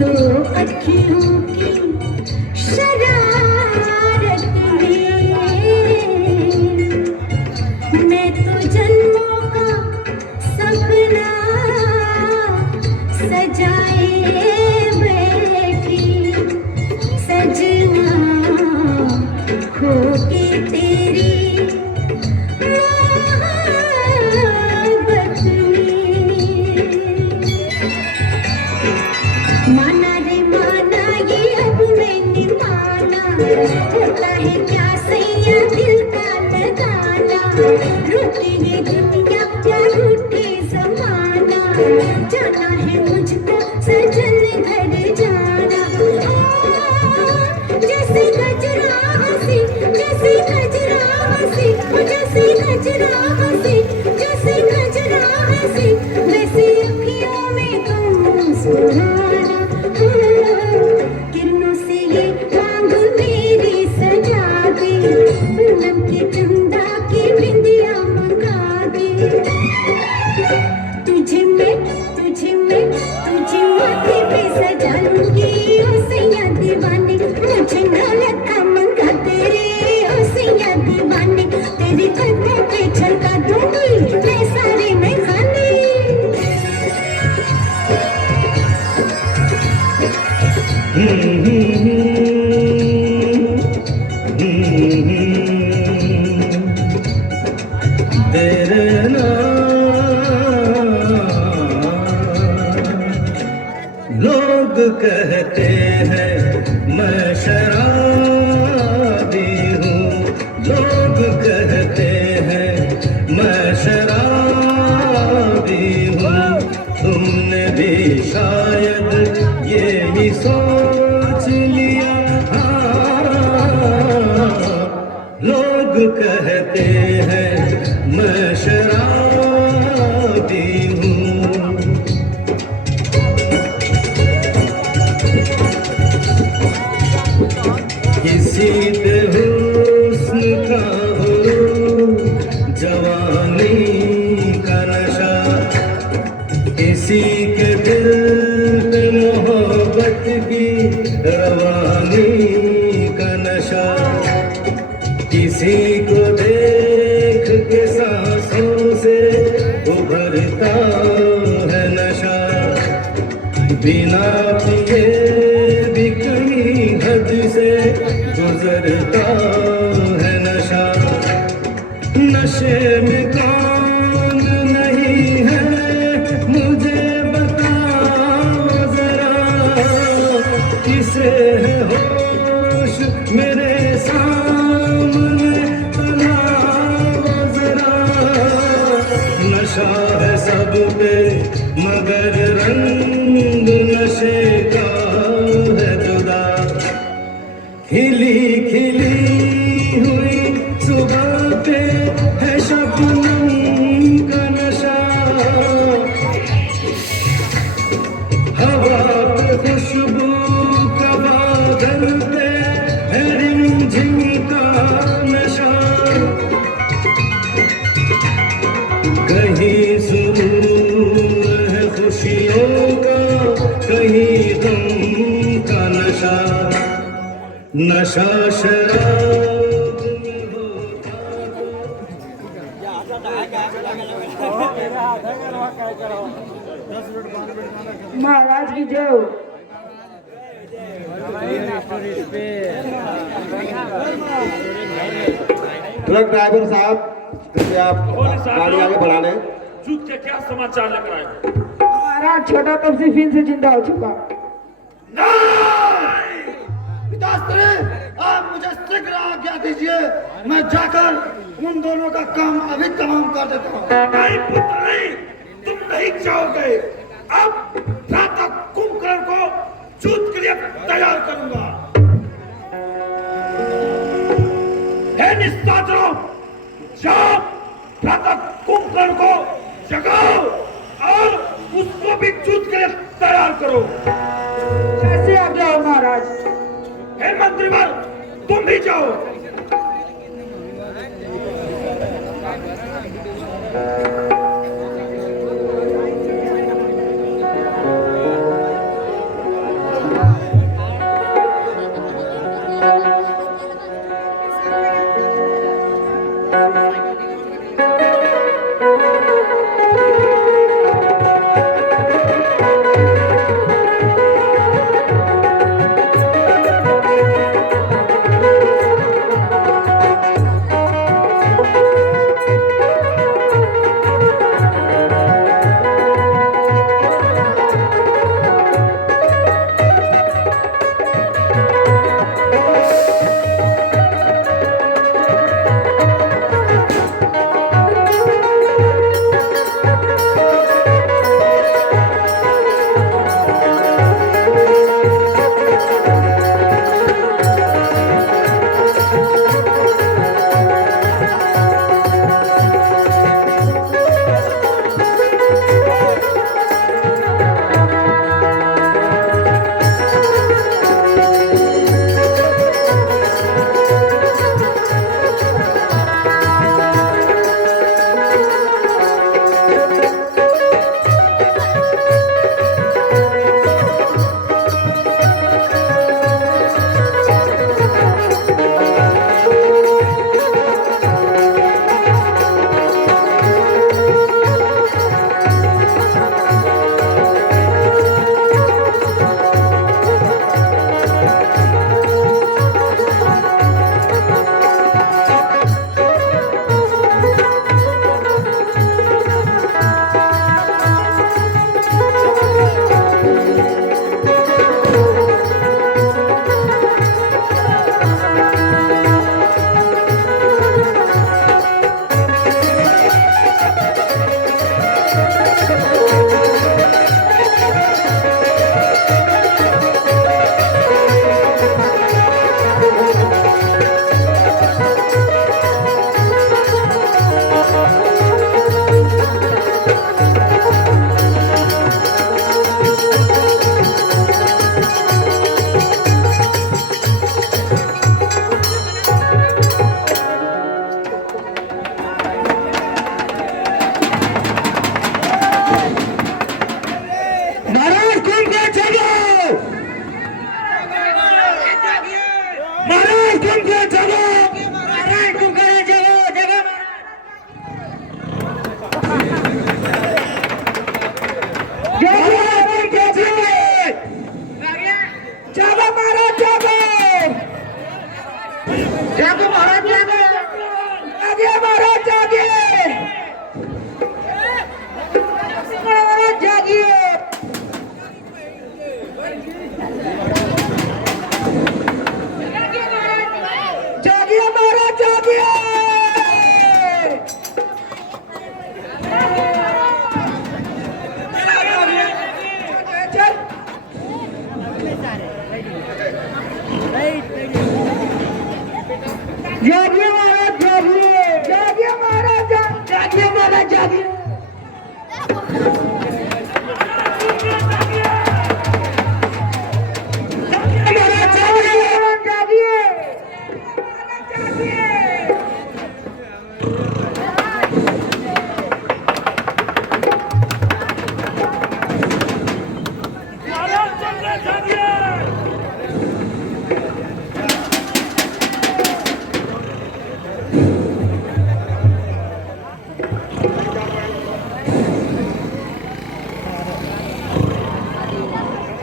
दो अखियों की शरारत में। मैं तो जन्मों का सपना सजाए बैठी सजना खो के तेरी मोहब्बत में। माना रे माना ये अब मैंने माना, होता है क्या सैया दिल का लगाना। रूठी ये दुनिया क्या रूठे जमाना, जाना है मुझको सजन घर जाना। जैसे गजरा हंसी जैसे गजरा हंसी जैसे गजरा हंसी जैसे गजरा हंसी, वैसे अखियों में तुम मुस्कुराना। किरणों से ये मांग मेरी सजा दे, पूनम के चंदा की बिंदिया मंगा दे। तुझे मैं तुझे माथे पे सजा लूंगी ओ सैया दीवानी। मुझे ना लगा मंगा तेरे ओ सैया दीवानी, तेरे कदमों पे छलका दूंगी मैं सारे में खाने। तेरे लोग कहते हैं मैं शराबी हूँ, लोग कहते हैं मैं शराबी हूँ। तुमने भी शायद यही सोच लिया। हाँ, लोग कहते हैं मैं शराबी हूँ। किसी पे हुस्न का हो जवानी का नशा, किसी के दिल पे मोहब्बत की रवानी का नशा। किसी को देख के सांसों से उभरता है नशा, बिना पिए भी कहीं हद से गुजरता है नशा। नशे में कौन नहीं है मुझे बताओ जरा, किसे है होश मेरे सामने लाओ जरा। नशा है सब पे मगर रंग नशे का है जुदा। खिली खिली हुई सुबह पे है शबनम का नशा, हवा पे खुशबू का बादल पे है रिमझिम का नशा। कहीं सुरूर है खुशियों का, कहीं गम का नशा। नशा शराब में होता महाराज की जय। ट्रक ड्राइवर साहब कृपया आप गाड़ी आगे बढ़ा लें। युद्ध के क्या समाचार लेकर आए? महाराज छोटा तपसी फिर से जिंदा हो चुका। पिताश्री, आप मुझे शीघ्र आज्ञा दीजिए, मैं जाकर उन दोनों का काम अभी तमाम कर देता हूँ। नहीं पुत्र नहीं, तुम नहीं नहीं जाओगे। अब प्रातः कुंभकर्ण को युद्ध के लिए तैयार करूंगा। हे निशाचरों, जाओ प्रातः कुंभकर्ण को जगाओ और उसको भी युद्ध के लिए तैयार करो। कैसे आ गया हो महाराज? हे मंत्रीवर, तुम भी जाओ।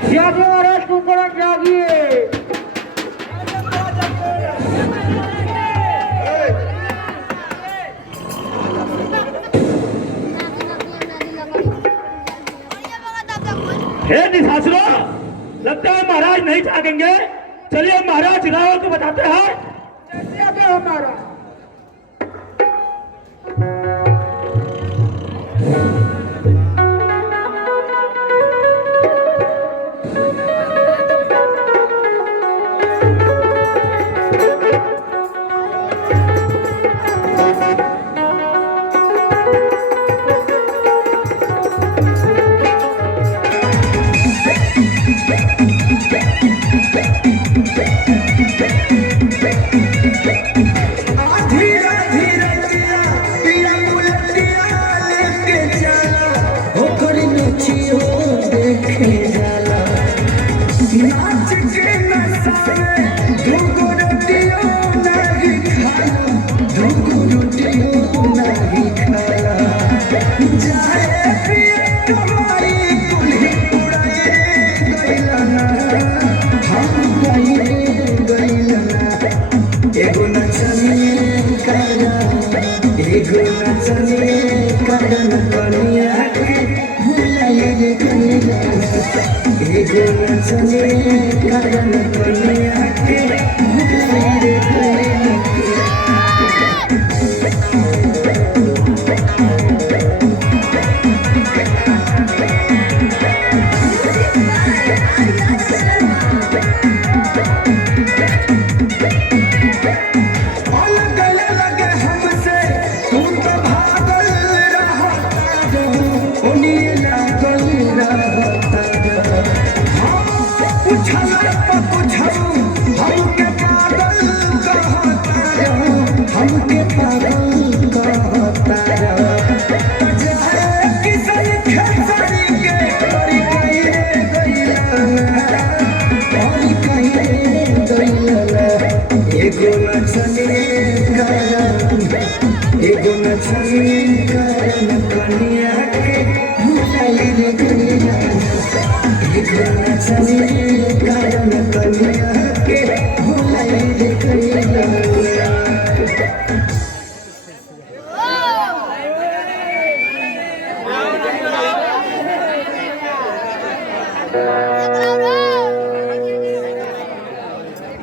जागिए महाराज कुंभकर्ण जागिए। हे निशाचरों, लगता है महाराज नहीं जागेंगे। चलिए महाराज रावण को बताते हैं। कैसे आ गया हो महाराज?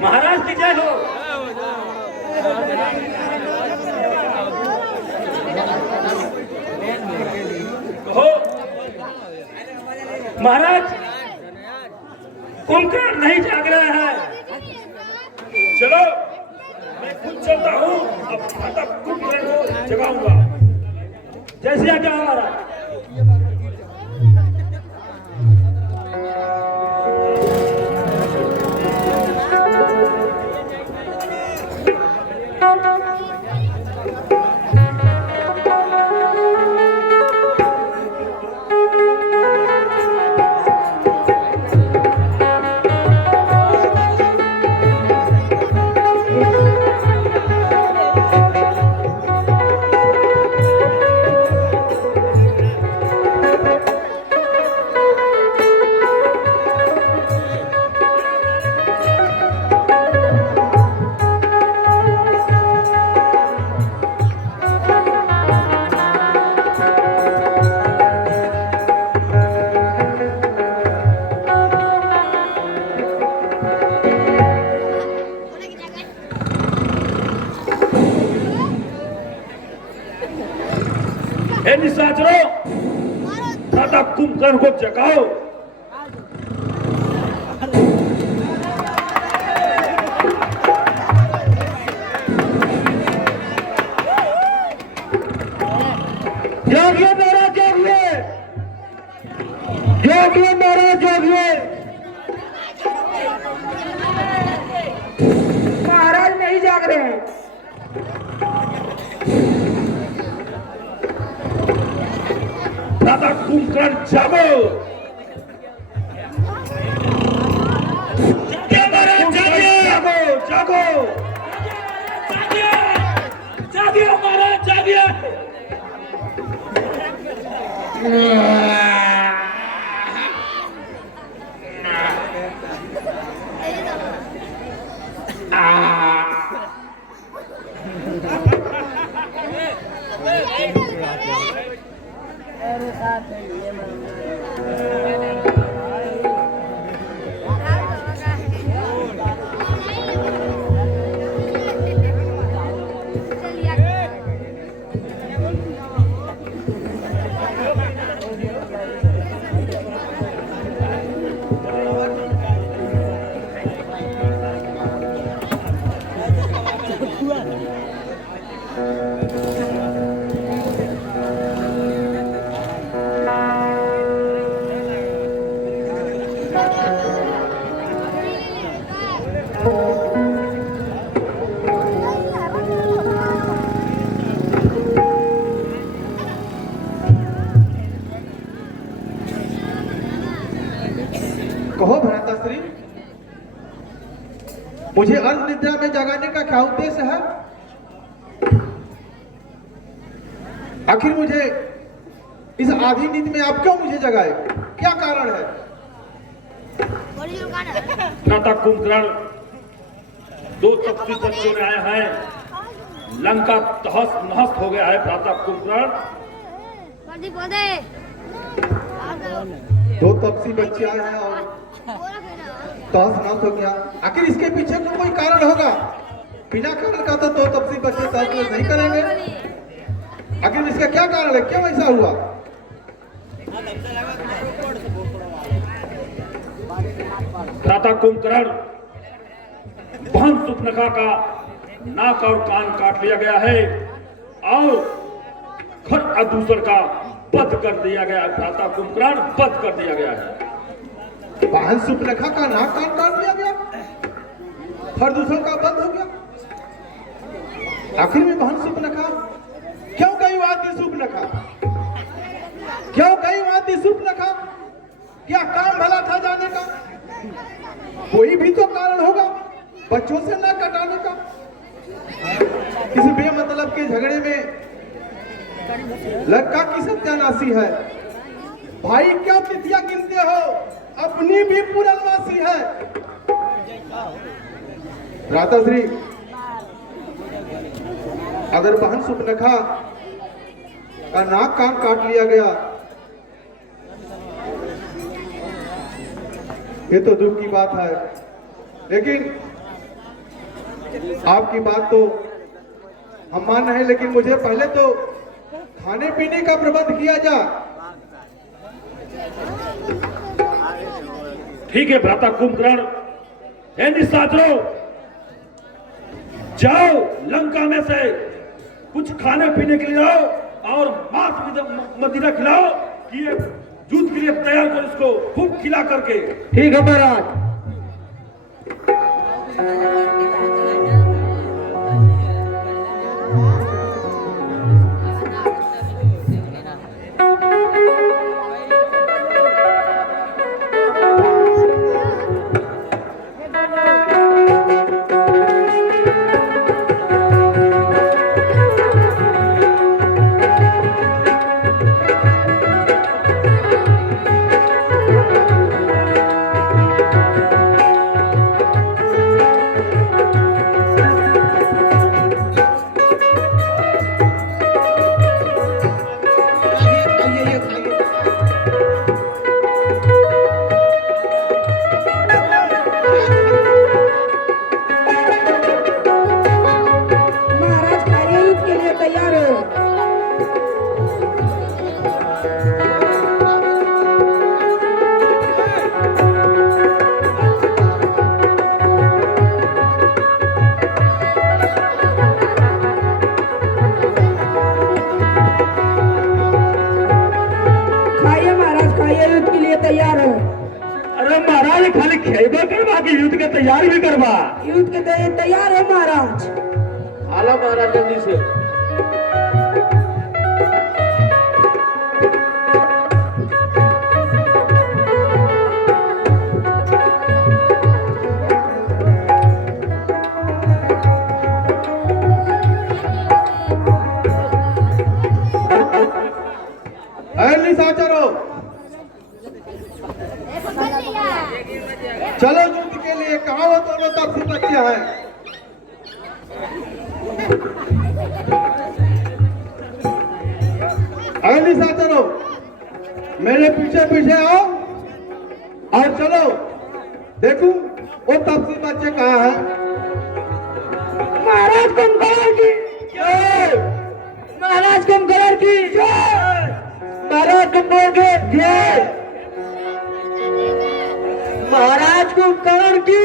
महाराज की जय हो। हो महाराज, कुंभकर्ण नहीं जाग रहा है। चलो मैं खुद चलता हूँ, अब तब कुंभकर्ण को जगाऊंगा। जैसे आज्ञा हमारा। निशाचरों, दादा कुंभकर्ण को जगाओ। जागिए महाराज, जागिए, जागिए महाराज, जागिए। महाराज नहीं जाग रहे हैं। दादा कुंभकर्ण जागो। जागो जागो जागिए महाराज, जागिए। कहो भ्राताश्री, मुझे अर्ध निद्रा में जगाने का क्या उद्देश्य है? आखिर मुझे इस आधी नींद में आप क्यों मुझे जगाए? क्या कारण है? भ्राता कुंभकर्ण, दो तपस्वी बच्चों ने आए हैं, लंका तहस नहस हो गया है। भ्राता कुंभकर्ण, दो तपस्वी बच्चे आए हैं और तहस नहस हो गया। आखिर इसके पीछे तो कोई कारण होगा। बिना कारण का तो दो तपस्वी बच्चे तहस नहस नहीं करेंगे। आखिर इसका क्या कारण है? क्यों ऐसा हुआ? भ्राता कुंभकर्ण, बहन सुपनखा का नाक और कान काट लिया गया है और खरदूषण का वध कर दिया गया है। भ्राता कुंभकर्ण, वध कर दिया गया है। बहन सुपनखा का नाक कान काट दिया गया, खरदूषण का वध हो गया। आखिर में बहन सुपनखा क्यों गई वादी सुपनखा? क्यों गई वादी सुपनखा? क्या काम भला था जाने का? कोई भी तो कारण होगा बच्चों से ना कटाने का। इस बेमतलब के झगड़े में लंका की सत्यानाशी है। भाई क्या तिथियां गिनते हो? अपनी भी पूर्णमासी है। भ्राताश्री, अगर बहन सुपनखा का नाक कान काट लिया गया, ये तो दुख की बात है। लेकिन आपकी बात तो हम मान रहे हैं, लेकिन मुझे पहले तो खाने पीने का प्रबंध किया जा। ठीक है भ्राता कुंभकर्ण, हे निशाचरों, जाओ लंका में से कुछ खाने पीने के लिए लाओ और मांस मदिरा खिलाओ कि ये युद्ध के लिए तैयार करो, इसको खूब खिला करके। ठीक है महाराज। युद्ध के तैयार भी करवा। युद्ध के तैयार है महाराज। आला महाराज जल्दी से। चलो युद्ध के लिए। कहा वो दोनों तपस्वी बच्चे हैं? अगली साथ चलो, मेरे पीछे पीछे आओ और चलो देखूं वो तपस्वी बच्चे कहाँ हैं। महाराज कुंभकर्ण की जय। महाराज कुंभकर्ण की जय। महाराज कुंभकर्ण की जय। महाराज कुंभकर्ण की।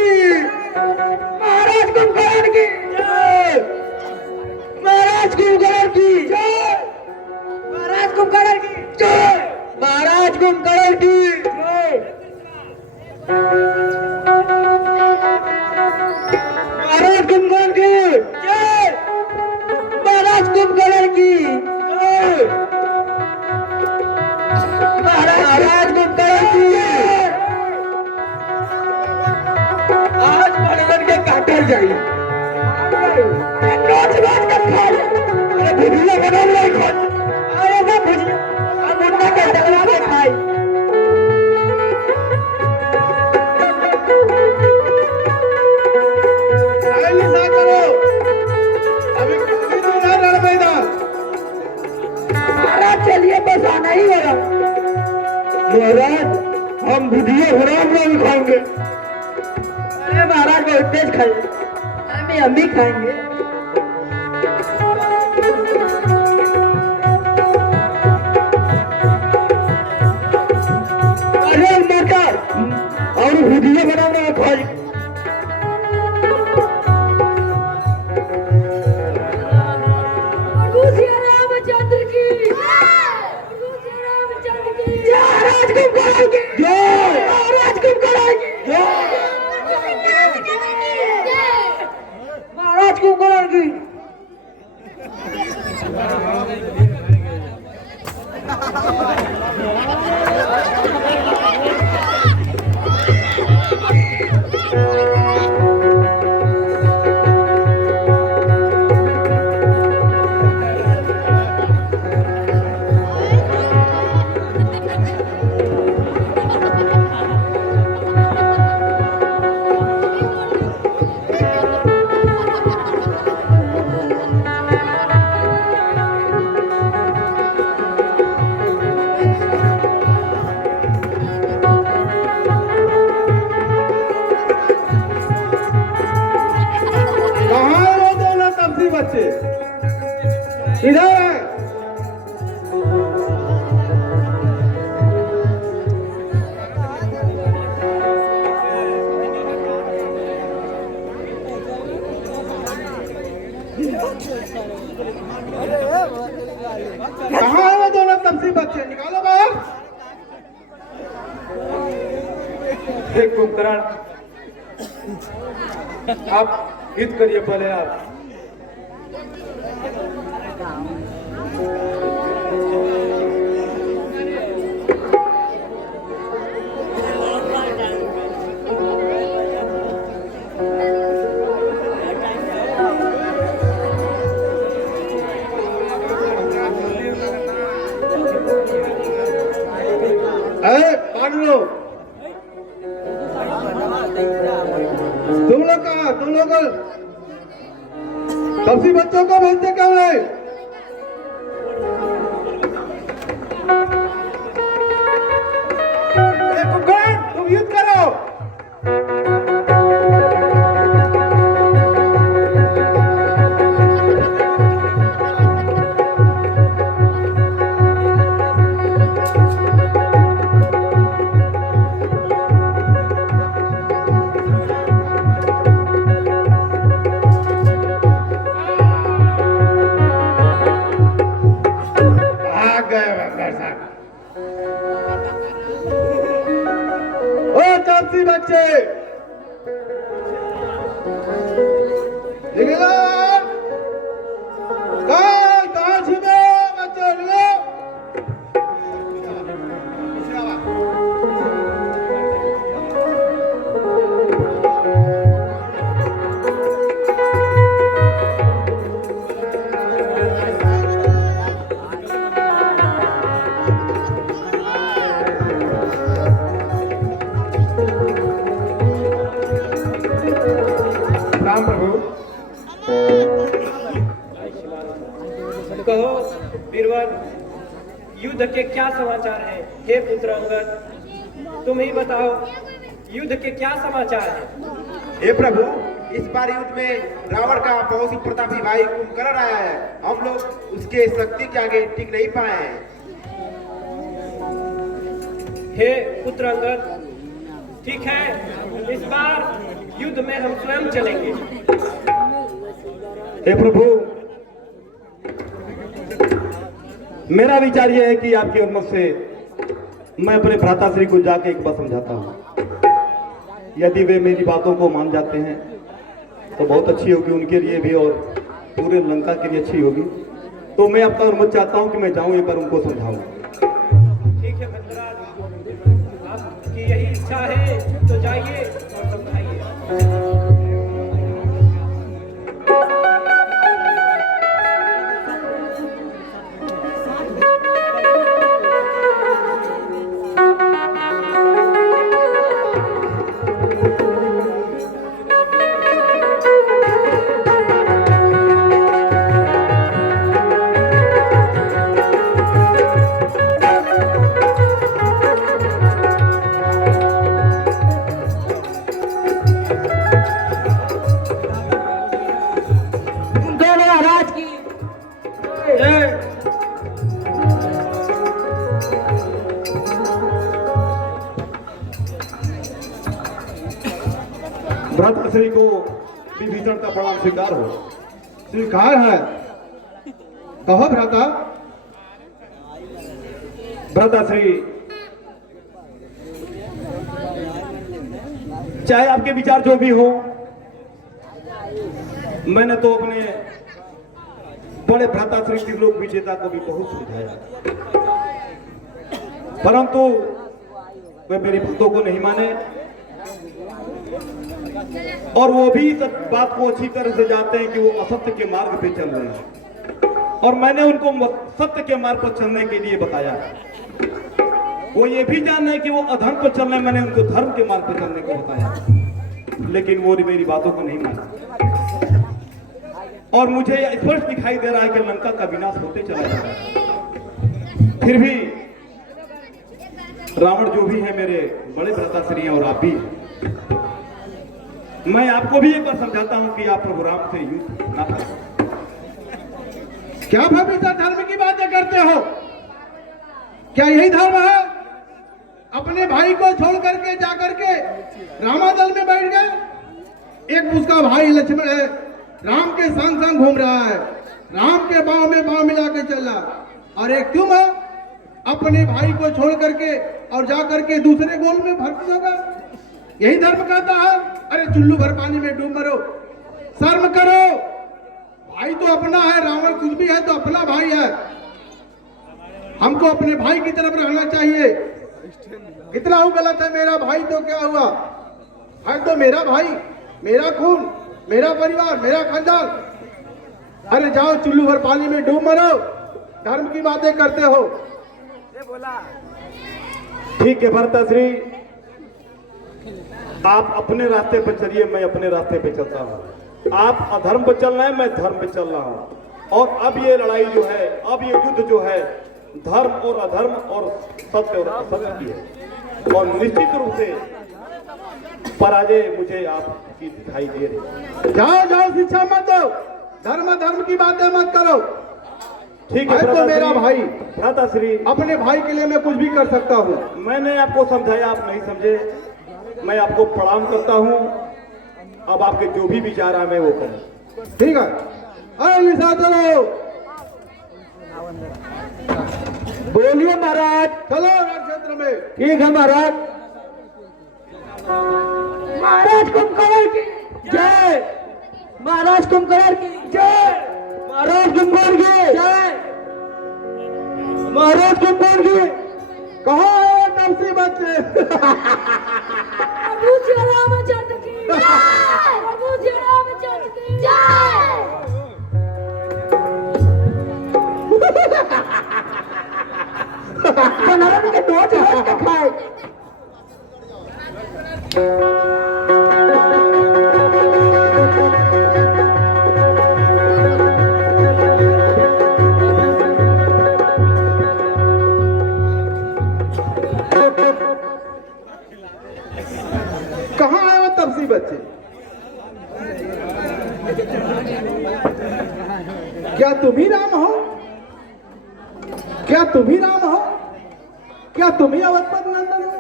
महाराज कुंभकर्ण की जय। महाराज कुंभकर्ण की जय। महाराज कुंभकर्ण की जय। महाराज कुंभकर्ण की जय। महाराज कुंभकर्ण की जय। महाराज कुंभकर्ण की जय। महाराज कुंभकर्ण की। आज भगवान के काटे बना नहीं खाई अरे ना भुजिया अब मुन्ना के डगरा में खाई ऐसा करो अभी कुछ भी नहीं लड़ मैदान। महाराज चलिए बस आना ही होगा महाराज हम भुजिया हराम नहीं खाएंगे। अरे महाराज बहुत तेज खाइए हम भी खाएंगे अरे माता और भुजिया बनाना खाई रामचंद्र की रामचंद्र की महाराज को कराएंगे महाराज को कराएंगे महाराज को कराएंगे कहाँ है वो दोनों तपसी बच्चे? इधर है। कहाँ है वो दोनों तपसी बच्चे? निकालो बाहर। एक कुंभकर्ण आप हित करिए पहले आप मान लो तुम लोग कहा तुम लोग तपसी बच्चों को भेजते क्यों नहीं? कुंभकर्ण तुम युद्ध करो। ओ तपसी बच्चे निकलो कहाँ छिपे बच्चे निकलो। राम प्रभु कहो वीरवर युद्ध के क्या समाचार हैं? हे पुत्र अंगद तुम ही बताओ युद्ध के क्या समाचार हैं? हे प्रभु इस बार युद्ध में रावण का बहुत ही प्रतापी भाई कुंभकर्ण आया है। हम लोग उसके शक्ति के आगे टिक नहीं पाए हैं। हे पुत्र अंगद ठीक है इस बार युद्ध में हम स्वयं चलेंगे। हे प्रभु मेरा विचार यह है कि आपकी अनुमति से मैं अपने भ्राताश्री को जाके एक बार समझाता हूँ। यदि वे मेरी बातों को मान जाते हैं तो बहुत अच्छी होगी उनके लिए भी और पूरे लंका के लिए अच्छी होगी। तो मैं आपका अनुमति चाहता हूँ कि मैं जाऊँ एक बार उनको समझाऊँ। ठीक है भद्रराज आपकी यही इच्छा है तो जाइए और समझाइए। भ्राताश्री को विभीषण का प्रणाम स्वीकार हो। स्वीकार है। कहो भ्राता। भ्राताश्री, चाहे आपके विचार जो भी हो, मैंने तो अपने बड़े भ्राताश्री त्रिलोक विजेता को भी बहुत समझाया, परंतु वे मेरी बातों को नहीं माने और वो भी इस बात को अच्छी तरह से जानते हैं कि वो असत्य के मार्ग पे चल रहे हैं और मैंने उनको सत्य के मार्ग पर चलने के लिए बताया। वो ये भी जान रहे हैं कि वो अधर्म पर चल रहे हैं, मैंने उनको धर्म के मार्ग पर चलने को बताया, लेकिन वो मेरी बातों को नहीं माना और मुझे स्पष्ट दिखाई दे रहा है कि लंका का विनाश होते चला जा रहा है। फिर भी रावण जो भी है मेरे बड़े भ्राताश्री हैं और आप भी, मैं आपको भी एक बार समझाता हूं कि आप प्रभु राम से युद्ध ना करें। क्या भविष्य धर्म की बातें करते हो? क्या यही धर्म है? अपने भाई को छोड़ करके जाकर के रामादल में बैठ गए। एक उसका भाई लक्ष्मण है, राम के संग संग घूम रहा है, राम के बाव में बाव मिला के चल रहा, और एक तुम है अपने भाई को छोड़ करके और जाकर के दूसरे गोल में भर दोगे। यही धर्म कहता है? अरे चुल्लू भर पानी में डूब मरो, शर्म करो। भाई तो अपना है, रावण कुछ भी है तो अपना भाई है। हमको अपने भाई की तरफ रहना चाहिए। इतना हो गलत है, मेरा भाई तो क्या हुआ, है तो मेरा भाई, मेरा खून, मेरा परिवार, मेरा खानदान। अरे जाओ चुल्लू भर पानी में डूब मरो, धर्म की बातें करते हो। ठीक है भरताश्री, आप अपने रास्ते पर चलिए, मैं अपने रास्ते पे चलता हूँ। आप अधर्म पर चल रहे हैं, मैं धर्म पे चल रहा हूँ। और अब ये लड़ाई जो है, अब ये युद्ध जो है, धर्म और अधर्म और सत्य और असत्य की है और निश्चित रूप से पराजय मुझे आपकी दिखाई दे रही। जाओ जाओ, शिक्षा मत दो, धर्म धर्म की बातें मत करो। ठीक है तो मेरा भाई, भ्राताश्री, अपने भाई के लिए मैं कुछ भी कर सकता हूँ। मैंने आपको समझाया, आप नहीं समझे, मैं आपको प्रणाम करता हूँ। अब आपके जो भी विचार आए मैं वो करें। ठीक है, चलो बोलिए महाराज। चलो रण क्षेत्र में। ठीक है महाराज। महाराज कुंभकर्ण की जय, महाराज कुंभकर्ण की जय, महाराज कुंभकर्ण की जय, महाराज कुंभकर्ण की। कहाँ है नरसी बच्चे? प्रभु श्री रामचंद्र की जय, प्रभु श्री रामचंद्र की जय। नरम के नोच नोच के खाए। कहाँ है वो तपसी बच्चे? क्या तुम ही राम हो? क्या तुम ही राम हो? क्या तुम ही अवधपति नंदन हो?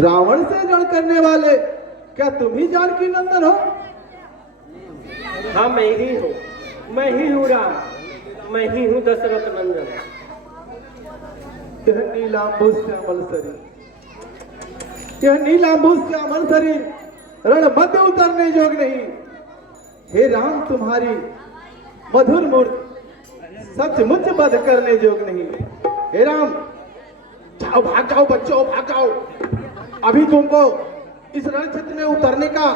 रावण से जड़ करने वाले, क्या तुम ही जानकी नंदन हो? हाँ मैं ही हूँ, मैं ही हूँ राम, मैं ही हूँ दशरथ नंदन। यह नीलांबुज श्यामल शरीर, यह नीलांबुज श्यामल शरीर रण मध्य उतरने जोग नहीं। हे राम, तुम्हारी मधुर मूर्ति सचमुच वध करने जोग नहीं। हे राम, जाओ, भाग जाओ बच्चों, भाग जाओ। अभी तुमको इस रण क्षेत्र में उतरने का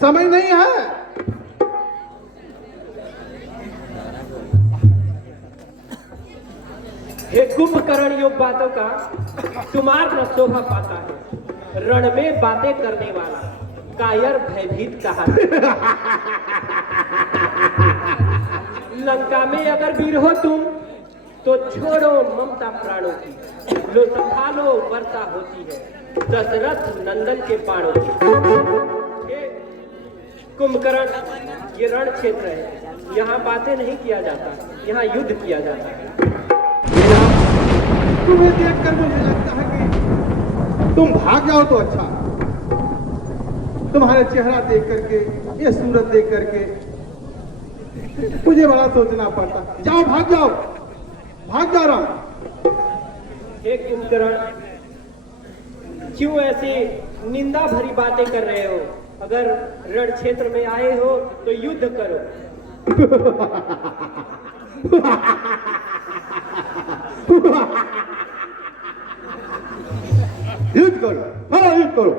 समय नहीं है। हे कुंभकर्ण, योग बातों का तुम्हार न शोभा पाता है। रण में बातें करने वाला कायर भयभीत कहा। लंका में अगर वीर हो तुम तो छोड़ो ममता प्राणों की, लो संभालो वर्षा होती है दशरथ नंदन के बाणों की। कुंभकर्ण, ये रण क्षेत्र है, यहाँ बातें नहीं किया जाता, यहाँ युद्ध किया जाता है। तुम्हें देखकर मुझे लगता है कि तुम भाग जाओ तो अच्छा। तुम्हारा चेहरा देख करके, ये सूरत देख करके मुझे बड़ा सोचना पड़ता। जाओ, भाग जाओ, भाग जा रहा हूं। हे कुंभकर्ण, क्यों ऐसी निंदा भरी बातें कर रहे हो? अगर रण क्षेत्र में आए हो तो युद्ध करो। युद्ध करो, हाँ युद्ध करो।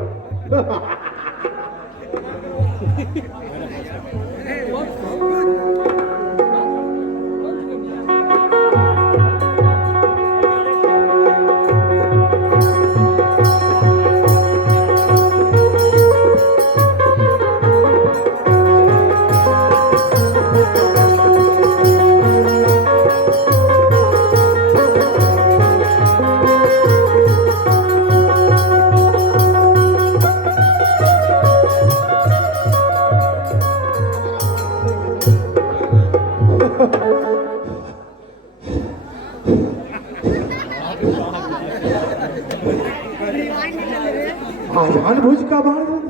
आजान भुज का बाणजूत,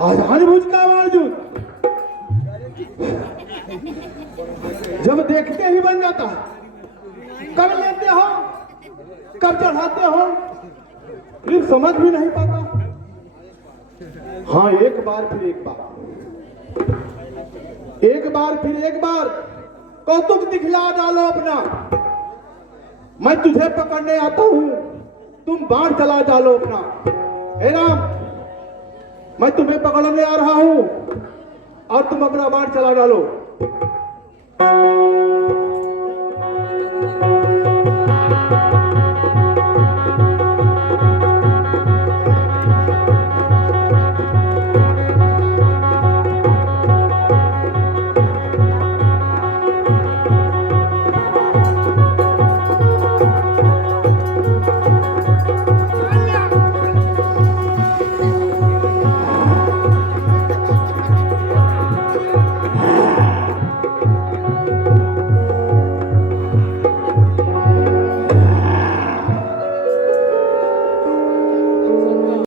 आजान भुज का बाणजूत, जब देखते ही बन जाता है। कब लेते हो, कब चढ़ाते हो, फिर समझ भी नहीं पाता। हाँ, एक बार फिर एक बार, एक बार फिर एक बार कौतुक दिखला डालो अपना। मैं तुझे पकड़ने आता हूं, तुम बाण चला डालो अपना। हे राम, मैं तुम्हें पकड़ने आ रहा हूं और तुम अपना बाण चला डालो।